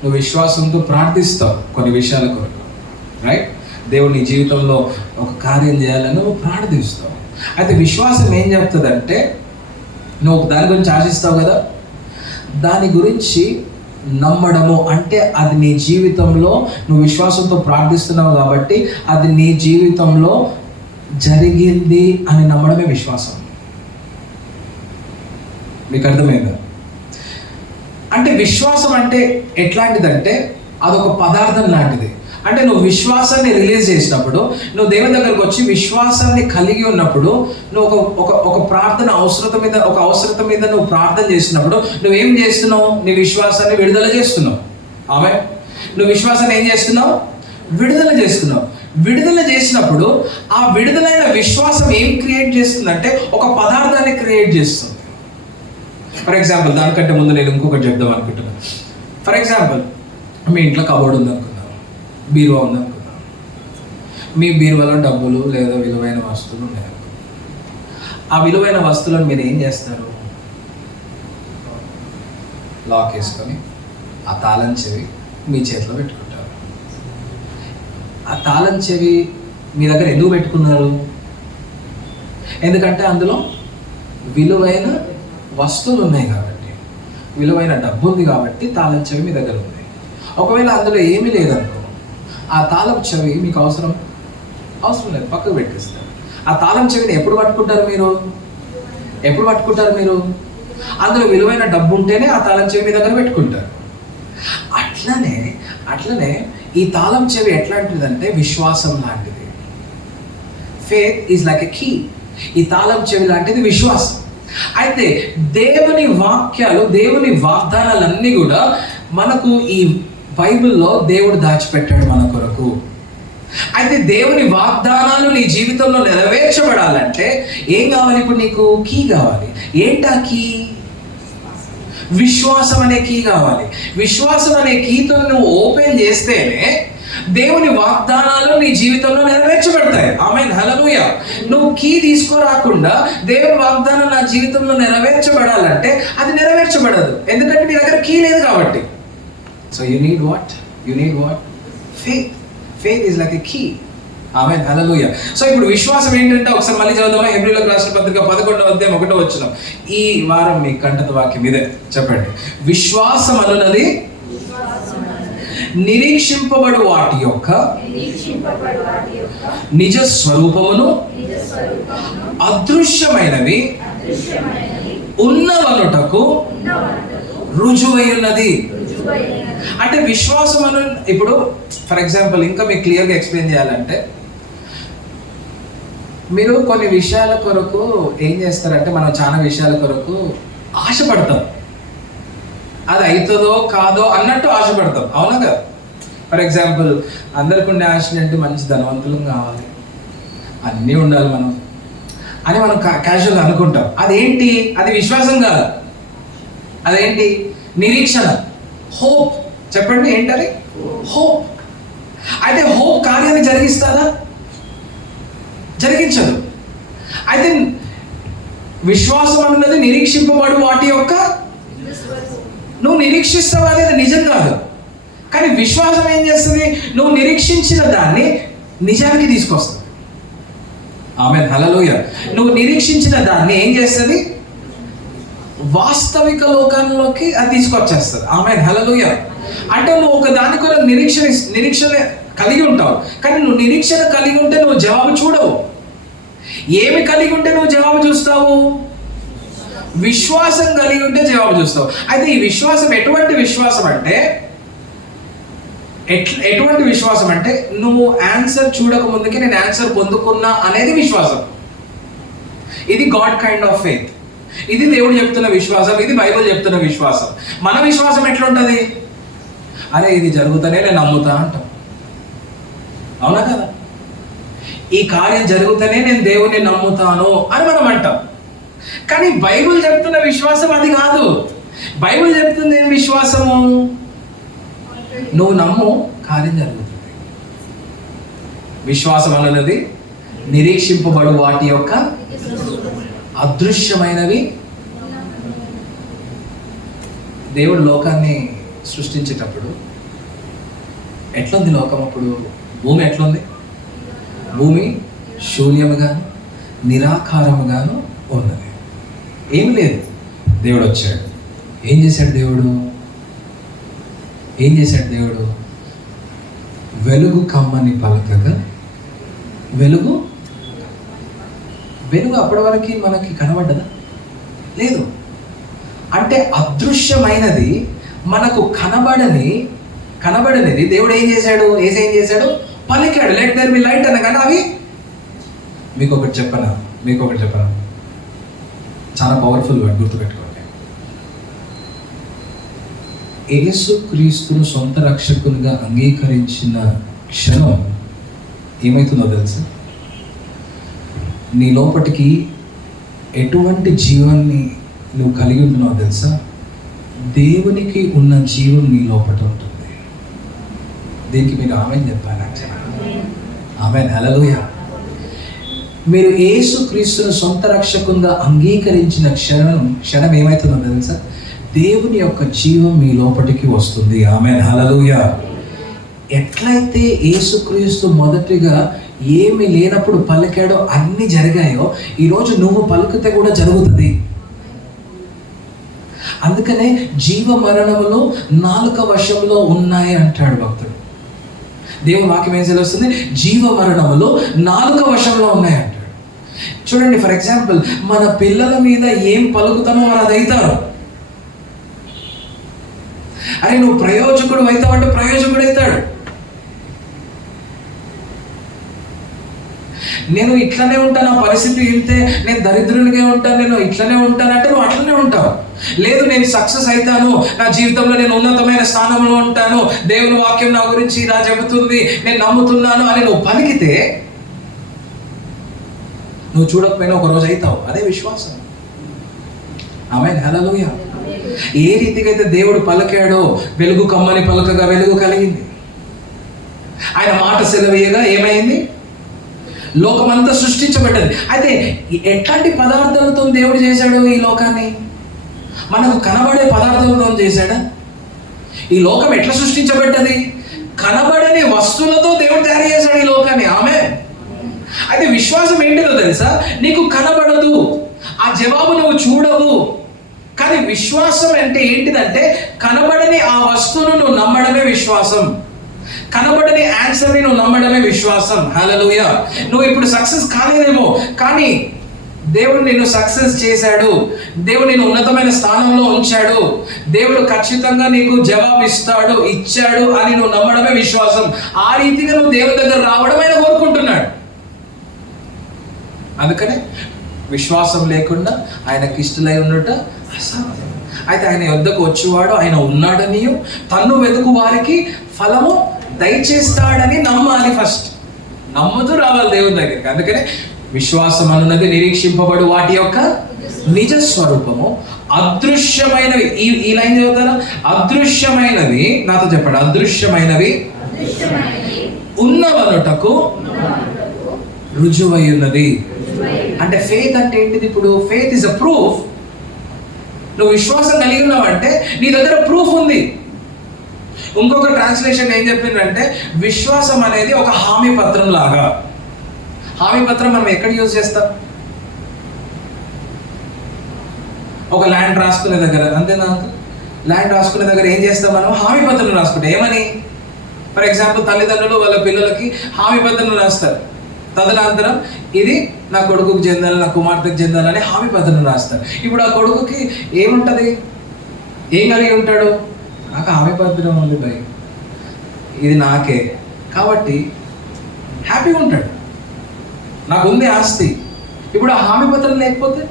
నువ్వు విశ్వాసంతో ప్రార్థిస్తావు కొన్ని విషయాల కొరకు, రైట్? దేవుడు నీ జీవితంలో ఒక కార్యం చేయాలని నువ్వు ప్రార్థిస్తావు. అయితే విశ్వాసం ఏం చెప్తుందంటే, నువ్వు దాని గురించి ఆశిస్తావు కదా, దాని గురించి నమ్మడము అంటే అది నీ జీవితంలో నువ్వు విశ్వాసంతో ప్రార్థిస్తున్నావు కాబట్టి అది నీ జీవితంలో జరిగింది అని నమ్మడమే విశ్వాసం. మీకు అర్థమైందా? అంటే విశ్వాసం అంటే ఎట్లాంటిదంటే అదొక పదార్థం లాంటిది. అంటే నువ్వు విశ్వాసాన్ని రిలీజ్ చేసినప్పుడు, నువ్వు దేవుని దగ్గరకు వచ్చి విశ్వాసాన్ని కలిగి ఉన్నప్పుడు, నువ్వు ఒక ప్రార్థన అవసరత మీద నువ్వు ప్రార్థన చేసినప్పుడు నువ్వేం చేస్తున్నావు? నీ విశ్వాసాన్ని విడుదల చేస్తున్నావు. ఆమె నువ్వు విశ్వాసాన్ని ఏం చేస్తున్నావు? విడుదల చేస్తున్నావు. విడుదల చేసినప్పుడు ఆ విడుదలైన విశ్వాసం ఏం క్రియేట్ చేస్తుందంటే ఒక పదార్థాన్ని క్రియేట్ చేస్తుంది. ఫర్ ఎగ్జాంపుల్, దానికంటే ముందు నేను ఇంకొకటి చెప్దాం అనుకుంటున్నాను. ఫర్ ఎగ్జాంపుల్, మీ ఇంట్లో కబోర్డ్ ఉందనుకున్నాను, బీరువా ఉందనుకున్నాను. మీ బీరువాలో డబ్బులు లేదా విలువైన వస్తువులు ఉన్నాయి. ఆ విలువైన వస్తువులను మీరు ఏం చేస్తారు? లాక్ వేసుకొని ఆ తాళం చెవి మీ చేతిలో పెట్టుకుంటారు. ఆ తాళం చెవి మీ దగ్గర ఎందుకు పెట్టుకున్నారు? ఎందుకంటే అందులో విలువైన వస్తువులు ఉన్నాయి కాబట్టి, విలువైన డబ్బు ఉంది కాబట్టి తాళం చెవి మీ దగ్గర ఉంది. ఒకవేళ అందులో ఏమీ లేదనుకో, ఆ తాళం చెవి మీకు అవసరం లేదు, పక్కకు పెట్టేస్తారు. ఆ తాళం చెవిని ఎప్పుడు పట్టుకుంటారు మీరు? అందులో విలువైన డబ్బు ఉంటేనే ఆ తాళం చెవి మీ దగ్గర పెట్టుకుంటారు. అట్లనే ఈ తాళం చెవి ఎట్లాంటిదంటే విశ్వాసం లాంటిది. Faith is like a key. ఈ తాళం చెవి లాంటిది విశ్వాసం. అయితే దేవుని వాక్యాలు, దేవుని వాగ్దానాలన్నీ కూడా మనకు ఈ బైబిల్లో దేవుడు దాచిపెట్టాడు మన కొరకు. అయితే దేవుని వాగ్దానాలు నీ జీవితంలో నెరవేర్చబడాలంటే ఏం కావాలి? ఇప్పుడు నీకు కీ కావాలి. ఏంటా కీ? విశ్వాసం అనే కీ కావాలి. విశ్వాసం అనే కీతో నువ్వు ఓపెన్ చేస్తేనే దేవుని వాగ్దానాలు నీ జీవితంలో నెరవేర్చబడతాయి. ఆమేన్, హల్లెలూయా. నువ్వు కీ తీసుకోరాకుండా దేవుని వాగ్దానం నా జీవితంలో నెరవేర్చబడాలంటే అది నెరవేర్చబడదు. ఎందుకంటే నీ దగ్గర కీ లేదు కాబట్టి. So you need what? Faith. Faith is like a key. ఆమేన్, హల్లెలూయా. సో ఇప్పుడు విశ్వాసం ఏంటంటే ఒకసారి మళ్ళీ చదువుదామా? హెబ్రీయులకు రాసిన పత్రిక 11వ అధ్యాయం 1వ వచనం. ఈ వారం మీ కంఠత వాక్యం ఇదే. చెప్పండి. విశ్వాసం అనున్నది నిరీక్షింపబడు వాటి యొక్క నిజ స్వరూపమును, అదృశ్యమైనవి ఉన్నవనుటకు రుజువై ఉన్నది. అంటే విశ్వాసం అను, ఇప్పుడు ఫర్ ఎగ్జాంపుల్ ఇంకా మీకు క్లియర్గా ఎక్స్ప్లెయిన్ చేయాలంటే, మీరు కొన్ని విషయాల కొరకు ఏం చేస్తారంటే, మనం చాలా విషయాల కొరకు ఆశపడతాం. అది అవుతుందో కాదో అన్నట్టు ఆశపడతాం, అవునా కదా? ఫర్ ఎగ్జాంపుల్, అందరికి ఉండే ఆశ అంటే మంచి ధనవంతులు కావాలి, అన్నీ ఉండాలి మనం అని మనం క్యాజువల్గా అనుకుంటాం. అదేంటి? అది విశ్వాసం కాదు. అదేంటి? నిరీక్షణ, హోప్. చెప్పండి, ఏంటది? హోప్. అయితే హోప్ కార్యాన్ని జరిగిస్తుందా? జరిగించదు. అయితే విశ్వాసం అన్నది నిరీక్షింపబడు వాటి యొక్క, నువ్వు నిరీక్షిస్తావు అనేది నిజం కాదు. కానీ విశ్వాసం ఏం చేస్తుంది? నువ్వు నిరీక్షించిన దాన్ని నిజానికి తీసుకొస్తుంది. ఆమేన్, హల్లెలూయా. నువ్వు నిరీక్షించిన దాన్ని ఏం చేస్తుంది? వాస్తవిక లోకంలోకి అది తీసుకొచ్చేస్తుంది. ఆమేన్, హల్లెలూయా. అంటే నువ్వు ఒక దాని కొరకు నిరీక్షణ కలిగి ఉంటావు, కానీ నువ్వు నిరీక్షణ కలిగి ఉంటే నువ్వు జవాబు చూడవు. ఏమి కలిగి ఉంటే నువ్వు జవాబు చూస్తావు? విశ్వాసం కలిగి ఉంటే జవాబు చూస్తావు. అయితే ఈ విశ్వాసం ఎటువంటి విశ్వాసం అంటే, ఎటువంటి విశ్వాసం అంటే, నువ్వు ఆన్సర్ చూడక ముందుకే నేను ఆన్సర్ పొందుకున్నా అనేది విశ్వాసం. ఇది గాడ్ కైండ్ ఆఫ్ ఫెయిత్. ఇది దేవుడు చెప్తున్న విశ్వాసం, ఇది బైబిల్ చెప్తున్న విశ్వాసం. మన విశ్వాసం ఎట్లుంటుంది? అరే ఇది జరుగుతానే నేను నమ్ముతా అంటాం, అవునా కదా? ఈ కార్యం జరుగుతానే నేను దేవుణ్ణి నమ్ముతాను అని మనం అంటాం. కానీ బైబిల్ చెప్తున్న విశ్వాసం అది కాదు. బైబిల్ చెప్తుంది ఏం విశ్వాసము? నువ్వు నమ్ము, కార్యం జరుగుతుంది. విశ్వాసం అన్నది నిరీక్షింపబడు వాటి యొక్క అదృశ్యమైనవి. దేవుడు లోకాన్ని సృష్టించేటప్పుడు ఎట్లుంది లోకం? అప్పుడు భూమి ఎట్లుంది? భూమి శూన్యముగాను నిరాకారముగాను ఉన్నది, ఏమి లేదు. దేవుడు వచ్చాడు, ఏం చేశాడు దేవుడు? వెలుగు కమ్మని పలకగా వెలుగు అప్పటి వరకు మనకి కనబడ్డదా? లేదు. అంటే అదృశ్యమైనది, మనకు కనబడనిది దేవుడు ఏం చేశాడు? ఏం చేశాడు? పలికాడు, లెట్ దేర్ బి లైట్ అనగానే అవి. మీకు ఒకటి చెప్పనా? చాలా పవర్ఫుల్ వర్డ్, గుర్తుపెట్టుకోండి. యేసు క్రీస్తును సొంత రక్షకునిగా అంగీకరించిన క్షణం ఏమవుతుందో తెలుసా? నీ లోపటికి ఎటువంటి జీవాన్ని నువ్వు కలిగి ఉంటున్నావు తెలుసా? దేవునికి ఉన్న జీవం నీ లోపల ఉంటుంది. దీనికి మీరు ఆమేన్ చెప్పాలి. ఆమేన్, హల్లెలూయా. మీరు యేసు క్రీస్తును సొంత రక్షకునిగా అంగీకరించిన క్షణం ఏమవుతుందో తెలుసా? దేవుని యొక్క జీవం మీ లోపటికి వస్తుంది. ఆమేన్, హల్లెలూయా. ఎట్లయితే యేసుక్రీస్తు మొదటిగా ఏమి లేనప్పుడు పలికాడో అన్ని జరిగాయో, ఈరోజు నువ్వు పలుకుతే కూడా జరుగుతుంది. అందుకనే జీవ మరణములు నాలుక వశంలో ఉన్నాయి అంటాడు భక్తుడు. దేవుని వాక్యం ఏం తెలుస్తుంది? జీవ మరణములు నాలుక వశంలో ఉన్నాయి అంటాడు. చూడండి, ఫర్ ఎగ్జాంపుల్, మన పిల్లల మీద ఏం పలుకుతామో వారు అది అవుతారు. అరే నువ్వు ప్రయోజకుడు అవుతావంటే ప్రయోజకుడు అవుతాడు. నేను ఇట్లనే ఉంటాను, ఆ పరిస్థితి ఇంతే, నేను దరిద్రునిగా ఉంటాను, నేను ఇట్లనే ఉంటానంటే నువ్వు అట్లనే ఉంటావు. లేదు, నేను సక్సెస్ అవుతాను, నా జీవితంలో నేను ఉన్నతమైన స్థానంలో ఉంటాను, దేవుని వాక్యం నా గురించి ఇలా చెబుతుంది, నేను నమ్ముతున్నాను అని నువ్వు పలికితే, నువ్వు చూడకపోయినా ఒక రోజు అవుతావు. అదే విశ్వాసం. ఆమేన్, హల్లెలూయా. ఏ రీతిగా అయితే దేవుడు పలికాడో, వెలుగు కమ్మని పలకగా వెలుగు కలిగింది. ఆయన మాట సెలవీయగా ఏమైంది? లోకమంతా సృష్టించబడ్డది. అయితే ఎట్లాంటి పదార్థాలతో దేవుడు చేశాడు ఈ లోకాన్ని? మనకు కనబడే పదార్థాలతో చేశాడా? ఈ లోకం ఎట్లా సృష్టించబడ్డది? కనబడని వస్తువులతో దేవుడు తయారు చేశాడు ఈ లోకాన్ని. ఆమేన్. అయితే విశ్వాసం ఏంటిదో తెలుసా? నీకు కనబడదు, ఆ జవాబు నువ్వు చూడవు. కానీ విశ్వాసం అంటే ఏంటిదంటే, కనబడని ఆ వస్తువును నువ్వు నమ్మడమే విశ్వాసం. కనబడని ఆన్సర్ని నువ్వు నమ్మడమే విశ్వాసం. హల్లెలూయా. నువ్వు ఇప్పుడు సక్సెస్ కాలేదేమో, కానీ దేవుడు నిన్ను సక్సెస్ చేశాడు, దేవుడు నిన్ను ఉన్నతమైన స్థానంలో ఉంచాడు, దేవుడు ఖచ్చితంగా నీకు జవాబు ఇచ్చాడు అని నువ్వు నమ్మడమే విశ్వాసం. ఆ రీతిగా నువ్వు దేవుని దగ్గర రావడం ఆయన కోరుకుంటున్నాడు. అందుకనే విశ్వాసం లేకుండా ఆయనకి ఇష్టలై ఉన్నట్టు అసాధ్యం. అయితే ఆయన యొద్దకు వచ్చేవాడు ఆయన ఉన్నాడని, తన్ను వెతుకు వారికి ఫలము దయచేస్తాడని నమ్మాలి. ఫస్ట్ నమ్ముతూ రావాలి దేవుని దగ్గరికి. అందుకనే విశ్వాసం అన్నది నిరీక్షింపబడు వాటి యొక్క నిజ స్వరూపము, అదృశ్యమైనవి. ఈ లైన్ చదువుతారా? అదృశ్యమైనవి, నాతో చెప్పండి. అదృశ్యమైనవి ఉన్నవనుటకు రుజువై ఉన్నది. అంటే ఫెయిత్ అంటే ఏంటిది? ఇప్పుడు ఫెయిత్ ఇస్ అ ప్రూఫ్. నువ్వు విశ్వాసం కలిగి ఉన్నావంటే నీ దగ్గర ప్రూఫ్ ఉంది. ఇంకొక ట్రాన్స్లేషన్ ఏం చెప్పిందంటే, విశ్వాసం అనేది ఒక హామీ పత్రం లాగా. హామీ పత్రం మనం ఎక్కడ యూజ్ చేస్తాం? ఒక ల్యాండ్ రాసుకునే దగ్గర, అంతేనా? ల్యాండ్ రాసుకునే దగ్గర ఏం చేస్తాం మనం? హామీ పత్రం రాసుకుంటాం. ఏమని? ఫర్ ఎగ్జాంపుల్, తల్లిదండ్రులు వాళ్ళ పిల్లలకి హామీ పత్రం రాస్తారు. తదనంతరం ఇది నా కొడుకుకి చెందాలి, నా కుమార్తెకి చెందాలని హామీ పత్రం రాస్తారు. ఇప్పుడు ఆ కొడుకుకి ఏముంటుంది? ఏం కలిగి ఉంటాడు? నాకు హామీ పత్రం ఉంది భయ్, ఇది నాకే, కాబట్టి హ్యాపీగా ఉంటాడు, నాకు ఉంది ఆస్తి. ఇప్పుడు ఆ హామీ పత్రం లేకపోతే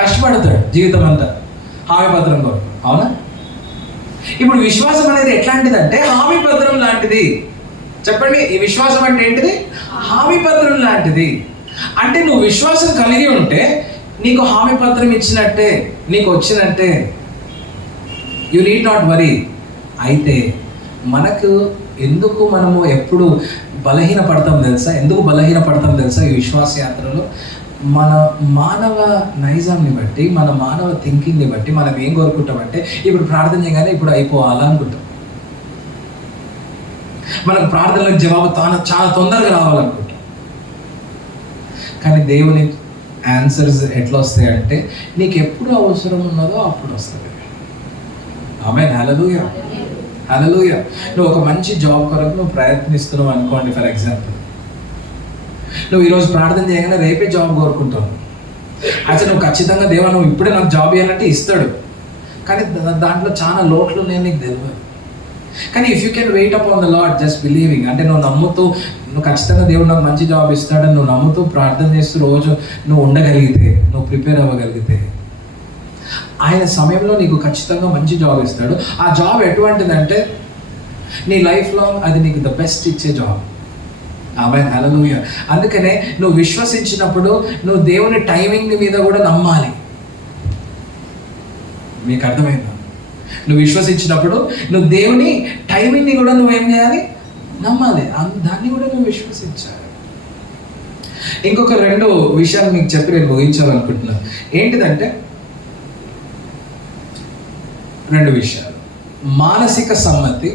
కష్టపడతాడు జీవితం అంతా హామీ పత్రం కొరకు, అవునా? ఇప్పుడు విశ్వాసం అనేది ఎట్లాంటిదంటే హామీ పత్రం లాంటిది. చెప్పండి, ఈ విశ్వాసం అంటే ఏంటిది? హామీ పత్రం లాంటిది. అంటే నువ్వు విశ్వాసం కలిగి ఉంటే నీకు హామీ పత్రం ఇచ్చినట్టే, నీకు వచ్చినట్టే. You need not worry. అయితే మనము ఎప్పుడు బలహీన పడతాం తెలుసా? ఎందుకు బలహీన పడతాం తెలుసా? ఈ విశ్వాస యాత్రలో మన మానవ నైజాన్ని బట్టి, మన మానవ థింకింగ్ని బట్టి మనం ఏం కోరుకుంటామంటే ఇప్పుడు ప్రార్థన చేయగానే ఇప్పుడు అయిపోవాలా అనుకుంటాం. మనకు ప్రార్థనలకు జవాబు చాలా తొందరగా రావాలనుకుంటాం. కానీ దేవుని ఆన్సర్స్ ఎట్లా వస్తాయంటే నీకు ఎప్పుడు అవసరం ఉన్నదో అప్పుడు వస్తుంది. ఆమేన్. హల్లెలూయా, హల్లెలూయా. నువ్వు ఒక మంచి జాబ్ కొరకు నువ్వు ప్రయత్నిస్తున్నావు అనుకోండి. ఫర్ ఎగ్జాంపుల్, నువ్వు ఈరోజు ప్రార్థన చేయగానే రేపే జాబ్ కోరుకుంటావు. అయితే నువ్వు ఖచ్చితంగా దేవా నువ్వు ఇప్పుడే నాకు జాబ్ ఇవ్వాలంటే ఇస్తాడు. కానీ దాంట్లో చాలా లోట్లు నేను నీకు తెలియదు. కానీ if you can wait up on the lord just believing, అంటే నువ్వు నమ్ముతూ నువ్వు ఖచ్చితంగా దేవుడు నాకు మంచి జాబ్ ఇస్తాడని నువ్వు నమ్ముతూ ప్రార్థన చేస్తూ రోజు నువ్వు ఉండగలిగితే, నువ్వు ప్రిపేర్ అవ్వగలిగితే ఆయన సమయంలో నీకు ఖచ్చితంగా మంచి జాబ్ ఇస్తాడు. ఆ జాబ్ ఎటువంటిదంటే నీ లైఫ్ లాంగ్ అది నీకు ద బెస్ట్ ఇచ్చే జాబ్. ఆమేన్. హల్లెలూయా. అందుకనే నువ్వు విశ్వసించినప్పుడు నువ్వు దేవుని టైమింగ్ మీద కూడా నమ్మాలి. మీకు అర్థమైందా? నువ్వు విశ్వసించినప్పుడు నువ్వు దేవుని టైమింగ్ని కూడా నువ్వేం చేయాలి? నమ్మాలి. దాన్ని కూడా నువ్వు విశ్వసించాలి. ఇంకొక 2 విషయాలు మీకు చెప్పి నేను ముగించాలనుకుంటున్నాను. ఏంటిదంటే 2 విషయాలు: మానసిక సమ్మతి,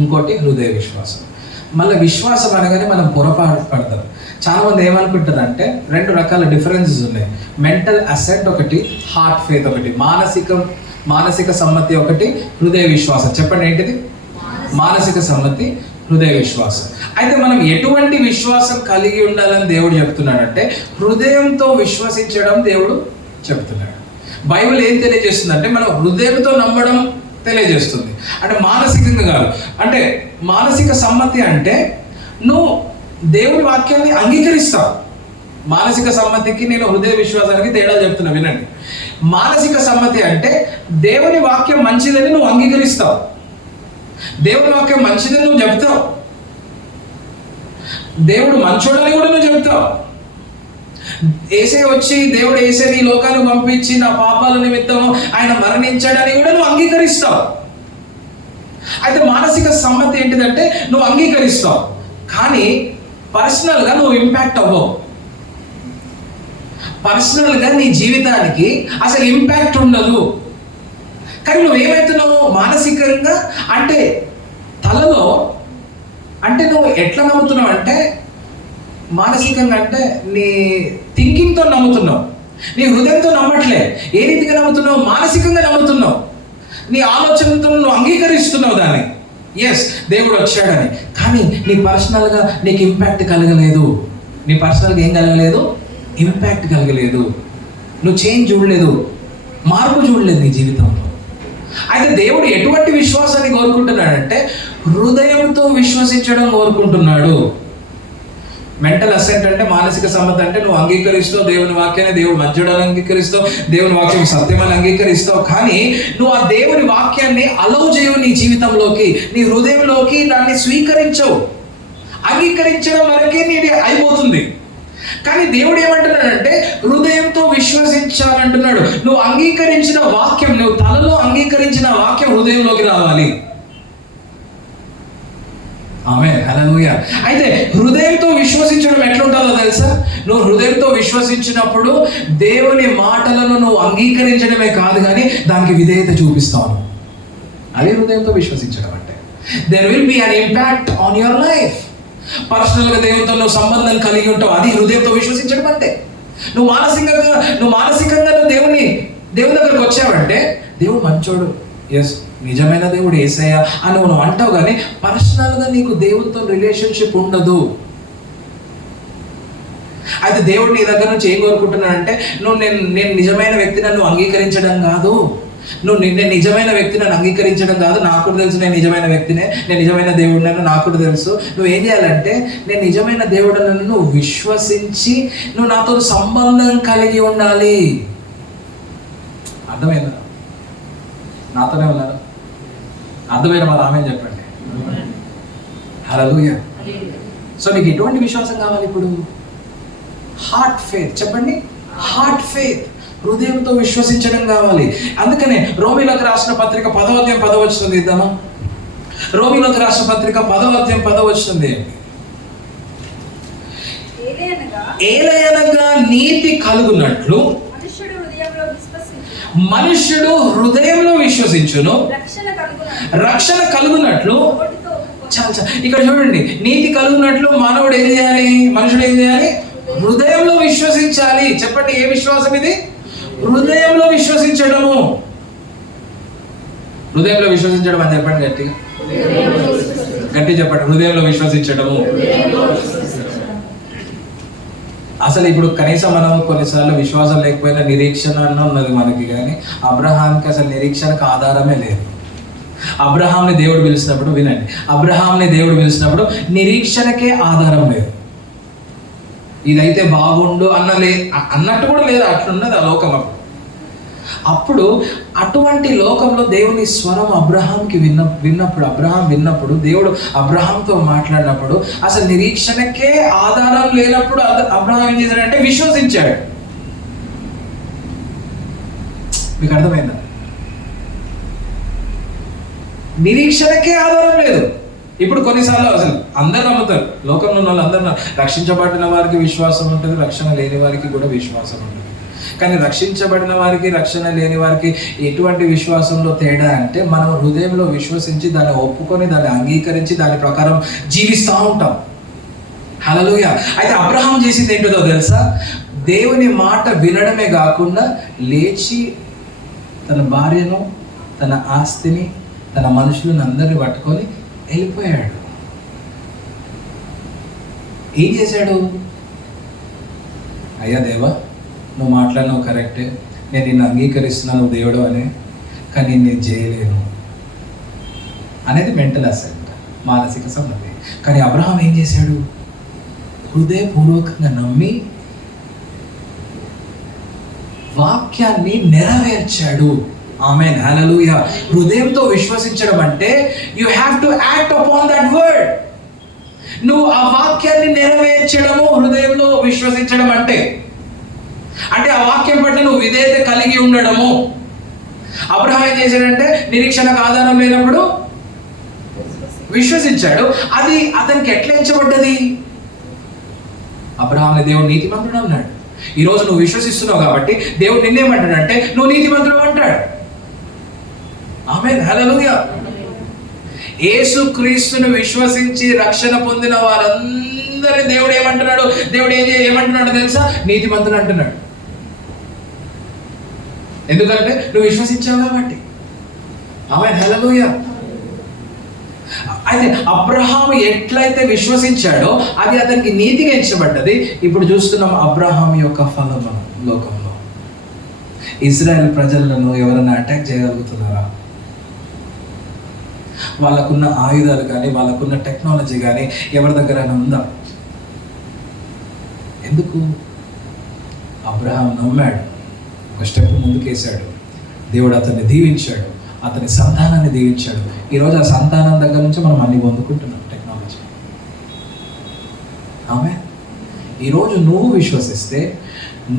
ఇంకోటి హృదయ విశ్వాసం. మళ్ళీ విశ్వాసం అనగానే మనం పొరపాటు పడతాం. చాలామంది ఏమనుకుంటారంటే 2 రకాల డిఫరెన్సెస్ ఉన్నాయి. మెంటల్ అసెంట్ ఒకటి, హార్ట్ ఫెయిత్ ఒకటి. మానసిక సమ్మతి ఒకటి, హృదయ విశ్వాసం. చెప్పండి ఏంటిది? మానసిక సమ్మతి, హృదయ విశ్వాసం. అయితే మనం ఎటువంటి విశ్వాసం కలిగి ఉండాలని దేవుడు చెప్తున్నాడంటే హృదయంతో విశ్వసించడం దేవుడు చెప్తున్నాడు. బైబిల్ ఏం తెలియజేస్తుందంటే మనం హృదయంతో నమ్మడం తెలియజేస్తుంది. అంటే మానసికంగా కాదు. అంటే మానసిక సమ్మతి అంటే నువ్వు దేవుని వాక్యాన్ని అంగీకరిస్తావు. మానసిక సమ్మతికి నేను హృదయ విశ్వాసానికి తేడా చెప్తున్నా, వినండి. మానసిక సమ్మతి అంటే దేవుని వాక్యం మంచిదని నువ్వు అంగీకరిస్తావు. దేవుని వాక్యం మంచిదని నువ్వు చెప్తావు. దేవుడు మంచోడని కూడా నువ్వు చెప్తావు. ఏసే వచ్చి దేవుడు ఏసేని లోకాన్ని పంపించి నా పాపాల నిమిత్తము ఆయన మరణించాడని కూడా నువ్వు అంగీకరిస్తావు. అయితే మానసిక సమ్మతి ఏంటిదంటే నువ్వు అంగీకరిస్తావు, కానీ పర్సనల్గా నువ్వు ఇంపాక్ట్ అవ్వవు. పర్సనల్గా నీ జీవితానికి అసలు ఇంపాక్ట్ ఉండదు. కానీ నువ్వేమవుతున్నావు మానసికంగా అంటే తలలో, అంటే నువ్వు ఎట్లా నమ్ముతున్నావు అంటే మానసికంగా అంటే నీ థింకింగ్తో నమ్ముతున్నావు, నీ హృదయంతో నమ్మట్లే. ఏ రీతిగా నమ్ముతున్నావు? మానసికంగా నమ్ముతున్నావు. నీ ఆలోచనతో నువ్వు అంగీకరిస్తున్నావు దాన్ని, ఎస్ దేవుడు వచ్చాడని. కానీ నీ పర్సనల్గా నీకు ఇంపాక్ట్ కలగలేదు. నీ పర్సనల్గా ఏం కలగలేదు? ఇంపాక్ట్ కలగలేదు. నువ్వు చేంజ్ చూడలేదు, మార్పు చూడలేదు నీ జీవితంలో. అయితే దేవుడు ఎటువంటి విశ్వాసాన్ని కోరుకుంటున్నాడంటే హృదయంతో విశ్వసించడం కోరుకుంటున్నాడు. మెంటల్ అసెంట్ అంటే మానసిక సమ్మతి అంటే నువ్వు అంగీకరిస్తావు దేవుని వాక్యాన్ని, దేవుడు మంచోడని అంగీకరిస్తావు, దేవుని వాక్యం సత్యమని అంగీకరిస్తావు. కానీ నువ్వు ఆ దేవుని వాక్యాన్ని అలౌ చేయవు నీ జీవితంలోకి, నీ హృదయంలోకి దాన్ని స్వీకరించవు. అంగీకరించడం వరకే నీది అయిపోతుంది. కానీ దేవుడు ఏమంటున్నాడంటే హృదయంతో విశ్వసించాలంటున్నాడు. నువ్వు అంగీకరించిన వాక్యం, నువ్వు తలలో అంగీకరించిన వాక్యం హృదయంలోకి రావాలి. ఆమేన్. హల్లెలూయా. అయితే హృదయంతో విశ్వసించడం ఎట్లుంటుందో తెలుసా? నువ్వు హృదయంతో విశ్వసించినప్పుడు దేవుని మాటలను నువ్వు అంగీకరించడమే కాదు, కానీ దానికి విధేయత చూపిస్తావు. అదే హృదయంతో విశ్వసించడం అంటే. There will be an impact on your life. పర్సనల్గా దేవునితో నువ్వు సంబంధం కలిగి ఉంటావు, అది హృదయంతో విశ్వసించడం అంటే. నువ్వు మానసికంగా నువ్వు దేవుని దగ్గరకు వచ్చావంటే దేవుడు మంచోడు, ఎస్ నిజమైన దేవుడు యేసయ్య అని నువ్వు అంటావు. కానీ పర్సనల్గా నీకు దేవునితో రిలేషన్షిప్ ఉండదు. అయితే దేవుడు నీ దగ్గర నుంచి ఏం కోరుకుంటున్నాడంటే నేను నిజమైన వ్యక్తిని నువ్వు అంగీకరించడం కాదు, నేను నిజమైన వ్యక్తిని నన్ను అంగీకరించడం కాదు. నాకు కూడా తెలుసు నేను నిజమైన వ్యక్తినే, నేను నిజమైన దేవుడినని నాకు కూడా తెలుసు. నువ్వు ఏం చేయాలంటే నేను నిజమైన దేవుడిని నువ్వు విశ్వసించి నువ్వు నాతో సంబంధం కలిగి ఉండాలి. అర్థమైందా? నాతోనే ఉన్నారు? అర్థమైన వాళ్ళు ఆమె చెప్పండి. హల్లెలూయా. సో నీకు ఎటువంటి విశ్వాసం కావాలి ఇప్పుడు? Heart faith. చెప్పండి, హార్ట్ ఫెయిత్. హృదయంతో విశ్వసించడం కావాలి. అందుకనే రోమీలకు రాసిన పత్రిక 10వ అధ్యాయం 10వ వచనం ఇద్దామా? రోమీలకు రాసిన పత్రిక 10వ అధ్యాయం 10వ వచనం ఏంటి? ఏలయనగా నీతి కలుగునట్లు మనుష్యుడు హృదయంలో విశ్వసించును, రక్షణ కలుగునట్లు. ఇక్కడ చూడండి, నీతి కలుగునట్లు మానవుడు ఏం చేయాలి? మనుషుడు ఏం చేయాలి? హృదయంలో విశ్వసించాలి. చెప్పండి, ఏ విశ్వాసం ఇది? హృదయంలో విశ్వసించడము. హృదయంలో విశ్వసించడం అని చెప్పండి, గట్టిగా గట్టి చెప్పండి. హృదయంలో విశ్వసించడము. అసలు ఇప్పుడు కనీసం మనం కొన్నిసార్లు విశ్వాసం లేకపోయినా నిరీక్షణ అన్న ఉన్నది మనకి, కానీ అబ్రహాంకి అసలు నిరీక్షణకు ఆధారమే లేదు. అబ్రహాంని దేవుడు పిలిచినప్పుడు, వినండి, అబ్రహాంని దేవుడు పిలిచినప్పుడు నిరీక్షణకే ఆధారం లేదు. ఇదైతే బాగుండు అన్నట్టు కూడా లేదు, అట్లున్నది ఆ లోకం. అప్పుడు అటువంటి లోకంలో దేవుని స్వరం అబ్రహాంకి అబ్రహాం విన్నప్పుడు, దేవుడు అబ్రహాంతో మాట్లాడినప్పుడు అసలు నిరీక్షణకే ఆధారం లేనప్పుడు అబ్రహాం ఏం చేశాడంటే విశ్వసించాడు. మీకు అర్థమైందా? నిరీక్షణకే ఆధారం లేదు. ఇప్పుడు కొన్నిసార్లు అసలు అందరు నమ్ముతారు, లోకంలో ఉన్న వాళ్ళందరూ రక్షించబడిన వారికి విశ్వాసం ఉంటుంది, రక్షణ లేని వారికి కూడా విశ్వాసం ఉంటుంది. కానీ రక్షించబడిన వారికి రక్షణ లేని వారికి ఎటువంటి విశ్వాసంలో తేడా అంటే, మనం హృదయంలో విశ్వసించి దాన్ని ఒప్పుకొని దాన్ని అంగీకరించి దాని ప్రకారం జీవిస్తూ ఉంటాం. హల్లెలూయా. అయితే అబ్రహాం చేసింది ఏంటో తెలుసా? దేవుని మాట వినడమే కాకుండా లేచి తన భార్యను, తన ఆస్తిని, తన మనుషులను అందరిని పట్టుకొని వెళ్ళిపోయాడు. ఏం చేశాడు? అయ్యా దేవా, నువ్వు మాట్లాడినావు కరెక్టే, నేను నిన్ను అంగీకరిస్తున్నాను నువ్వు దేవుడు అని, కానీ నేను చేయలేను అనేది మెంటల్ అసెంట్, మానసిక సంబంధి. కానీ అబ్రహాం ఏం చేశాడు? హృదయపూర్వకంగా నమ్మి వాక్యాన్ని నెరవేర్చాడు. ఆమేన్, హల్లెలూయా. హృదయంతో విశ్వసించడం అంటే you have to act upon that word. నువ్వు ఆ వాక్యాన్ని నెరవేర్చడము హృదయంలో విశ్వసించడం అంటే ఆ వాక్యం పట్ల నువ్వు విధేయత కలిగి ఉండడము. అబ్రహాం ఏం చేశాడంటే నిరీక్షణకు ఆధారం లేనప్పుడు విశ్వసించాడు. అది అతనికి ఎట్లా ఎంచబడ్డది? అబ్రహాంని దేవుడు నీతిమంతుడు అన్నాడు. ఈరోజు నువ్వు విశ్వసిస్తున్నావు కాబట్టి దేవుడు నిన్నేమంటాడంటే నువ్వు నీతిమంతుడు అంటాడు. ఆమేన్, హల్లెలూయా. యేసుక్రీస్తును విశ్వసించి రక్షణ పొందిన వారందరి దేవుడు ఏమంటున్నాడు? దేవుడు ఏమంటున్నాడు తెలుసా? నీతిమంతుడు అంటున్నాడు. ఎందుకంటే నువ్వు విశ్వసించావు కాబట్టి. ఆమేన్, హల్లెలూయా. అయితే అబ్రహాము ఎట్లయితే విశ్వసించాడో అది అతనికి నీతిగా ఎంచబడ్డది. ఇప్పుడు చూస్తున్నాం అబ్రహాం యొక్క ఫలము లోకంలో. ఇజ్రాయెల్ ప్రజలను ఎవరైనా అటాక్ చేయగలుగుతున్నారా? వాళ్ళకున్న ఆయుధాలు కానీ వాళ్ళకున్న టెక్నాలజీ కానీ ఎవరి దగ్గరైనా ఉందా? ఎందుకు? అబ్రహాం నమ్మాడు, ఒక స్టెప్ ముందుకేశాడు. దేవుడు అతన్ని దీవించాడు, అతని సంతానాన్ని దీవించాడు. ఈరోజు ఆ సంతానం దగ్గర నుంచి మనం అన్ని పొందుకుంటున్నాం టెక్నాలజీ. ఆమె ఈరోజు నువ్వు విశ్వసిస్తే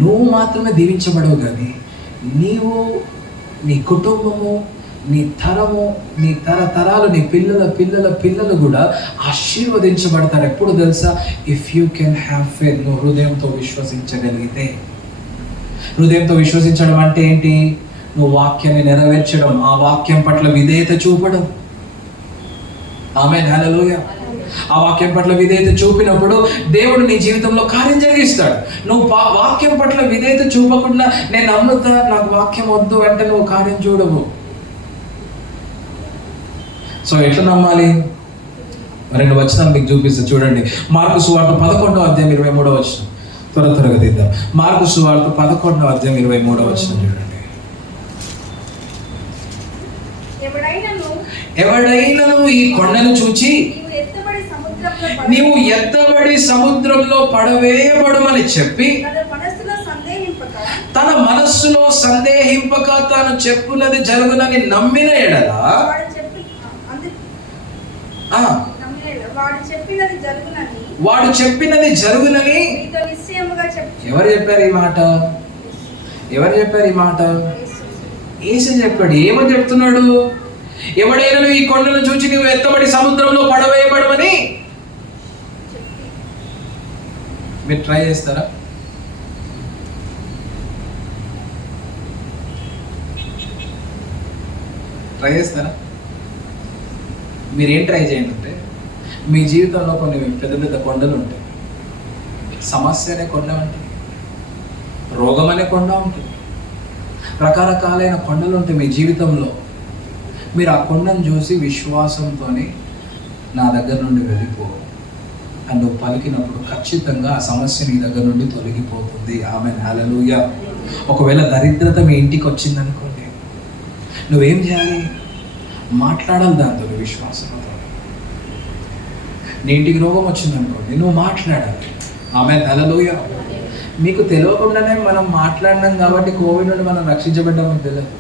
నువ్వు మాత్రమే దీవించబడవు, కానీ నీవు, నీ కుటుంబము, నీ తరము, నీ తరతరాలు, నీ పిల్లల పిల్లల పిల్లలు కూడా ఆశీర్వదించబడతారు. ఎప్పుడు తెలుసా? If you can have faith. నువ్వు హృదయంతో విశ్వసించగలిగితే. హృదయంతో విశ్వసించడం అంటే ఏంటి? నువ్వు వాక్యాన్ని నెరవేర్చడం, ఆ వాక్యం పట్ల విధేయత చూపడం. ఆమేన్, హల్లెలూయా. ఆ వాక్యం పట్ల విధేయత చూపినప్పుడు దేవుడు నీ జీవితంలో కార్యం జరిగిస్తాడు. నువ్వు వాక్యం పట్ల విధేయత చూపకుండా నేను నమ్ముతా, నాకు వాక్యం వద్దు అంటే నువ్వు కార్యం చూడవు. సో ఎట్లా నమ్మాలి? 2 వచనాలు మీకు చూపిస్తా చూడండి. మార్కు సువార్త 11వ అధ్యాయం 23వ వచనం. త్వరగా తీద్దాం. మార్కు సువార్త 11వ అధ్యాయం 23వ వచనం చూడండి. ఎవడైనను ఈ కొండను చూచి నీవు ఎత్తబడి సముద్రంలో పడవేయబడుమని చెప్పి తన మనస్సులో సందేహింపక తాను చెప్పున్నది జరుగునని నమ్మిన ఎడల వాడు చెప్పినది జరుగునని. ఎవరు చెప్పారు ఈ మాట? ఎవరు చెప్పారు ఈ మాట? యేసు చెప్పాడు. ఏమని చెప్తున్నాడు? ఎవడైనా ఈ కొండను చూచి నువ్వు ఎత్తబడి సముద్రంలో పడవేయబడమని. మీరు ట్రై చేస్తారా? ట్రై చేస్తారా? మీరేం ట్రై చేయండి అంటే, మీ జీవితంలో కొన్ని పెద్ద పెద్ద కొండలు ఉంటాయి. సమస్య అనే కొండ ఉంటుంది, రోగం అనే కొండ ఉంటుంది, రకరకాలైన కొండలు ఉంటాయి మీ జీవితంలో. మీరు ఆ కొండను చూసి విశ్వాసంతో నా దగ్గర నుండి వెళ్ళిపో అని నువ్వు పలికినప్పుడు ఖచ్చితంగా ఆ సమస్య నీ దగ్గర నుండి తొలగిపోతుంది. ఆమేన్, హల్లెలూయా. ఒకవేళ దరిద్రత మీ ఇంటికి వచ్చిందనుకోండి, నువ్వేం చేయాలి? మాట్లాడాలి దాంతో, విశ్వాసంతో. నీ ఇంటికి రోగం వచ్చిందనుకోండి, నువ్వు మాట్లాడాలి. ఆమేన్, హల్లెలూయా. మీకు తెలియకుండానే మనం మాట్లాడినాం కాబట్టి కోవిడ్ నుండి మనం రక్షించబడ్డామని తెలియదు.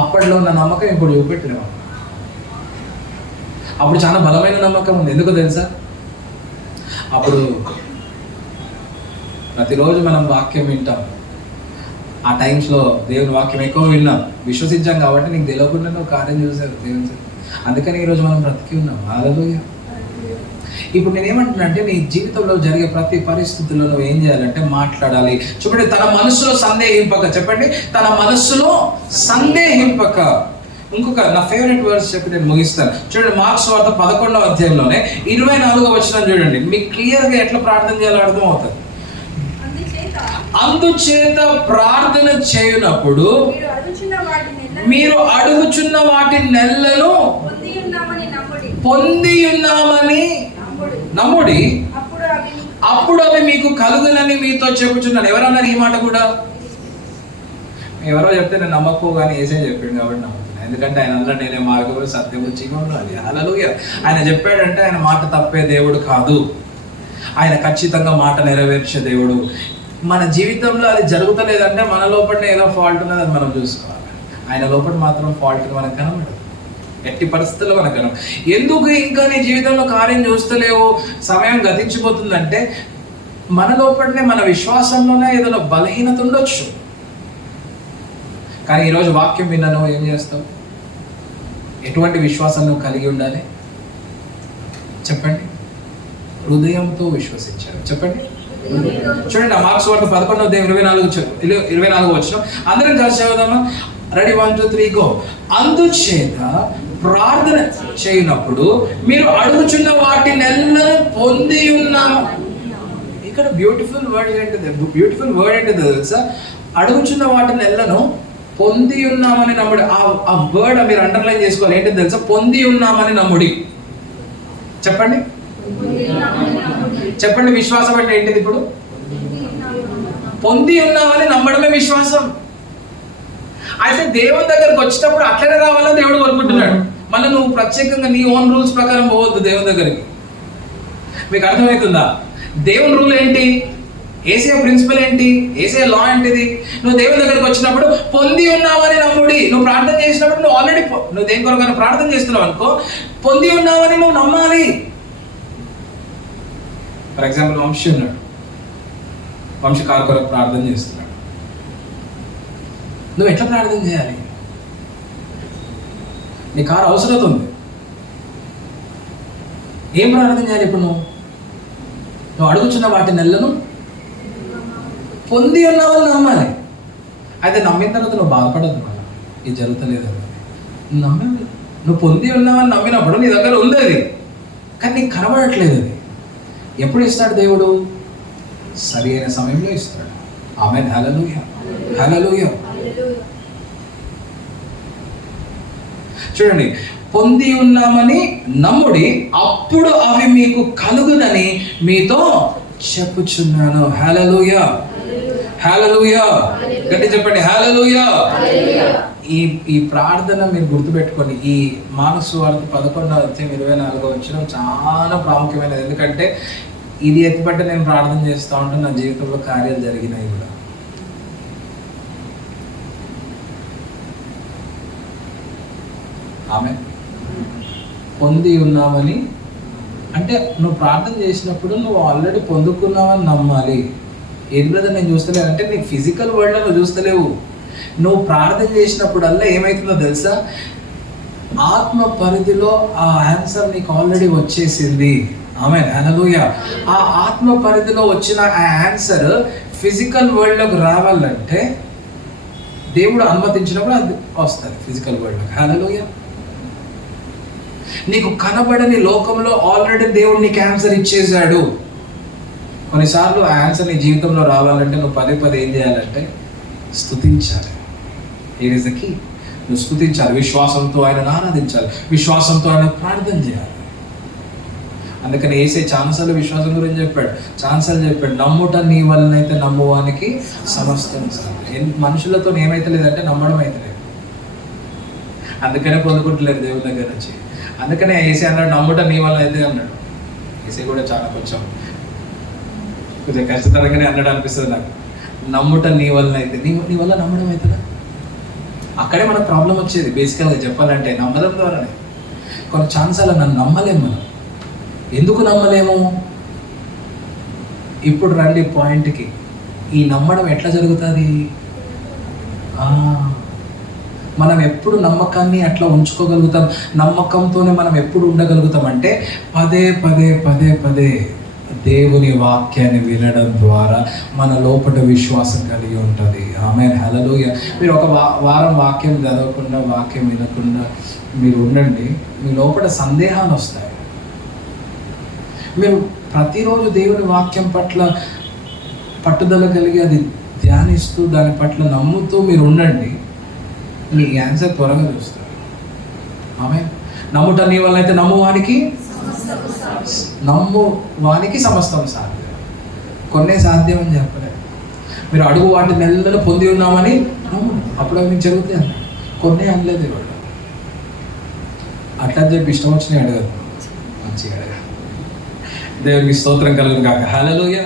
అప్పట్లో ఉన్న నమ్మకం ఇప్పుడు చూపెట్టలేము. అప్పుడు చాలా బలమైన నమ్మకం ఉంది. ఎందుకో తెలుసా? అప్పుడు ప్రతిరోజు మనం వాక్యం వింటాం. ఆ టైమ్స్లో దేవుని వాక్యం ఎక్కువ విన్నాం, విశ్వసించాం కాబట్టి నీకు తెలియకుండా నువ్వు కార్యం చూసావు దేవుని. అందుకని ఈరోజు మనం బ్రతికి ఉన్నాం. హల్లెలూయా. ఇప్పుడు నేనేమంటున్నా అంటే, నీ జీవితంలో జరిగే ప్రతి పరిస్థితుల్లో నువ్వు ఏం చేయాలంటే మాట్లాడాలి. చూడండి, తన మనస్సులో సందేహింపక. చెప్పండి, తన మనస్సులో సందేహింపక. ఇంకొక నా ఫేవరెట్ వర్డ్స్ చెప్పి నేను ముగిస్తాను. చూడండి, మార్క్స్ వార్త 11వ అధ్యాయంలోనే 24వ వచనం చూడండి. మీకు క్లియర్గా ఎట్లా ప్రార్థన చేయాలో అర్థం అవుతుంది. అందుచేత ప్రార్థన చేయునప్పుడు మీరు అడుగుచున్న వాటి నెలలను పొంది ఉన్నామని నమ్ముడి, అప్పుడు అవి మీకు కలుగునని మీతో చెప్పుచున్నాను. ఎవరన్నారు ఈ మాట కూడా? ఎవరో చెప్తే నేను నమ్మకపోగానే ఏసే చెప్పాడు కాబట్టి నమ్ముతున్నాను. ఎందుకంటే ఆయన అన్న నేనే మార్గము సత్యము జీవము. హల్లెలూయా. ఆయన చెప్పాడంటే ఆయన మాట తప్పే దేవుడు కాదు. ఆయన ఖచ్చితంగా మాట నెరవేర్చే దేవుడు. మన జీవితంలో అది జరుగుతలేదంటే మన లోపలనే ఏదో ఫాల్ట్ ఉన్నది, అది మనం చూసుకోవాలి. ఆయన లోపల మాత్రం ఫాల్ట్ మనకు కనబడదు, ఎట్టి పరిస్థితుల్లో మనకు కనబడదు. ఎందుకు ఇంకా నీ జీవితంలో కార్యం చూస్తలేవు, సమయం గతించిపోతుందంటే మన లోపలనే, మన విశ్వాసంలోనే ఏదైనా బలహీనత ఉండొచ్చు. కానీ ఈరోజు వాక్యం విన్నాను, ఏం చేస్తావు? ఎటువంటి విశ్వాసం నువ్వు కలిగి ఉండాలి చెప్పండి? హృదయంతో విశ్వసించారు. చెప్పండి. చూడండి, ఆ మార్క్స్ వార్త 11వ అధ్యాయం 24 వచనం అందరం కలిసి చదువుదామా? Ready, 1 2 3 go. అందుచేత ప్రార్థన చేయనప్పుడు మీరు అడుగుచున్న వాటి నెలను పొంది ఉన్నాము. ఇక్కడ బ్యూటిఫుల్ వర్డ్ ఏంటిది తెలుసా? అడుగుచున్న వాటి నెలను పొంది ఉన్నామని నమ్ముడి. ఆ వర్డ్ మీరు అండర్లైన్ చేసుకోవాలి. ఏంటిది తెలుసా? పొంది ఉన్నామని నమ్ముడి. చెప్పండి, చెప్పండి. విశ్వాసం అంటే ఏంటిది? ఇప్పుడు పొంది ఉన్నామని నమ్మడమే విశ్వాసం. అయితే దేవుని దగ్గరకు వచ్చేటప్పుడు అట్లనే రావాలని దేవుడు కోరుకుంటున్నాడు. మళ్ళీ నువ్వు ప్రత్యేకంగా నీ ఓన్ రూల్స్ ప్రకారం పోవద్దు దేవుని దగ్గరికి. మీకు అర్థమవుతుందా? దేవుని రూల్ ఏంటి? ఏసీఐ ప్రిన్సిపల్ ఏంటి? ఏసీఐ లా ఏంటిది? నువ్వు దేవుని దగ్గరికి వచ్చినప్పుడు పొంది ఉన్నావని నమ్ముడి. నువ్వు ప్రార్థన చేసినప్పుడు నువ్వు ఆల్రెడీ నువ్వు దేని కొరకు ప్రార్థన చేస్తున్నావు అనుకో, పొంది ఉన్నావని నువ్వు నమ్మాలి. ఫర్ ఎగ్జాంపుల్, వంశీ ఉన్నాడు, వంశీ కారు కొరకు ప్రార్థన చేస్తున్నాడు. నువ్వు ఎట్లా ప్రార్థన చేయాలి? నీ కారు అవసరత ఉంది, ఏం ప్రార్థన చేయాలి? ఇప్పుడు నువ్వు అడుగుచున్న వాటి నెలను పొంది ఉన్నావని నమ్మాలి. అయితే నమ్మిన తర్వాత నువ్వు బాధపడద్దు, మళ్ళీ ఇది జరుగుతలేదు నమ్మాలి. నువ్వు పొంది ఉన్నావని నమ్మినప్పుడు నీ దగ్గర ఉంది అది, కానీ నీకు కనబడట్లేదు. అది ఎప్పుడు ఇస్తాడు దేవుడు? సరి అయిన సమయంలో ఇస్తాడు. ఆమేన్, హల్లెలూయా, హల్లెలూయా. చూడండి, పొంది ఉన్నామని నమ్ముడి, అప్పుడు అవి మీకు కలుగునని మీతో చెప్పుచున్నాను. హల్లెలూయా, హల్లెలూయా. గట్టి చెప్పండి, హల్లెలూయా. ఈ ప్రార్థన మీరు గుర్తుపెట్టుకోండి. ఈ మార్క్స్ వార్త 11వ అధ్యాయం 24వ వచనం చాలా ప్రాముఖ్యమైనది. ఎందుకంటే ఇది ఎత్తిపట్టి నేను ప్రార్థన చేస్తూ ఉంటాను, నా జీవితంలో కార్యాలు జరిగినాయి కూడా. ఆమె పొంది ఉన్నామని అంటే నువ్వు ప్రార్థన చేసినప్పుడు నువ్వు ఆల్రెడీ పొందుకున్నావని నమ్మాలి. ఏది బ్రదర్ నేను చూస్తలేవు అంటే నీకు ఫిజికల్ వరల్డ్లో నువ్వు చూస్తలేవు. నువ్వు ప్రార్థన చేసినప్పుడల్లా ఏమవుతుందో తెలుసా, ఆత్మ పరిధిలో ఆ ఆన్సర్ నీకు ఆల్రెడీ వచ్చేసింది. ఆమేన్, హల్లెలూయా. ఆ ఆత్మ పరిధిలో వచ్చిన ఆ ఆన్సర్ ఫిజికల్ వరల్డ్లోకి రావాలంటే దేవుడు అనుమతించినప్పుడు అది వస్తుంది ఫిజికల్ వరల్డ్లోకి. హల్లెలూయా. నీకు కనబడని లోకంలో ఆల్రెడీ దేవుడు నీకు ఆన్సర్ ఇచ్చేసాడు. కొన్నిసార్లు ఆ ఆన్సర్ నీ జీవితంలో రావాలంటే నువ్వు పదే పదే ఏం చేయాలంటే స్తుతించాలి. It is the key. నువ్వు స్తుతించాలి, విశ్వాసంతో ఆయనను ఆరాధించాలి, విశ్వాసంతో ఆయన ప్రార్థన చేయాలి. అందుకని ఏసే ఛాన్సార్లు విశ్వాసం గురించి చెప్పాడు, ఛాన్సార్లు చెప్పాడు, నమ్ముట నీ వలనైతే నమ్మువానికి సమస్తం సాధ్యం. మనుషులతో ఏమైతే లేదంటే నమ్మడం అయితే లేదు. అందుకనే పొందుకుంటలేదు దేవుని దగ్గర నుంచి. అందుకనే ఏసే అన్నాడు నమ్ముట నీ వల్ల అయితే అన్నాడు. ఏసే కూడా చాలా కొంచెం ఖచ్చితంగానే అన్నాడు అనిపిస్తుంది నాకు. నమ్ముట నీ వల్ల అయితే నీ వల్ల నమ్మడం అవుతుందా? అక్కడే మనకు ప్రాబ్లం వచ్చేది బేసికల్గా చెప్పాలంటే, నమ్మడం ద్వారానే. కొన్ని ఛాన్సాలు నన్ను నమ్మలేము మనం. ఎందుకు నమ్మలేము? ఇప్పుడు రండి పాయింట్కి. ఈ నమ్మడం ఎట్లా జరుగుతుంది? మనం ఎప్పుడు నమ్మకాన్ని అట్లా ఉంచుకోగలుగుతాం, నమ్మకంతోనే మనం ఎప్పుడు ఉండగలుగుతాం అంటే పదే పదే పదే పదే దేవుని వాక్యాన్ని వినడం ద్వారా మన లోపల విశ్వాసం కలిగి ఉంటుంది. ఆమేన్, హల్లెలూయా. మీరు ఒక వారం వాక్యం చదవకుండా, వాక్యం వినకుండా మీరు ఉండండి, మీ లోపల సందేహాలు వస్తాయి. మీరు ప్రతిరోజు దేవుని వాక్యం పట్ల పట్టుదల కలిగి అది ధ్యానిస్తూ దాని పట్ల నమ్ముతూ మీరు ఉండండి, మీ ఆన్సర్ త్వరగా చూస్తారు. ఆమేన్. నమ్ముట నీ వల్ల అయితే నమ్మువానికి సమస్తం సాధ్యం. కొన్నే సాధ్యం అని చెప్పలేదు. మీరు అడుగు వాటి నెలలో పొంది ఉన్నామని అప్పుడు అవి మీకు జరుగుతాయి అన్నాడు. కొన్నే అనలేదు ఇవాడు. అట్లా చెప్పి ఇష్టం వచ్చినాయి అడగదు, మంచిగా అడగదు. దేవునికి స్తోత్రం కలుగును గాక. హల్లెలూయా.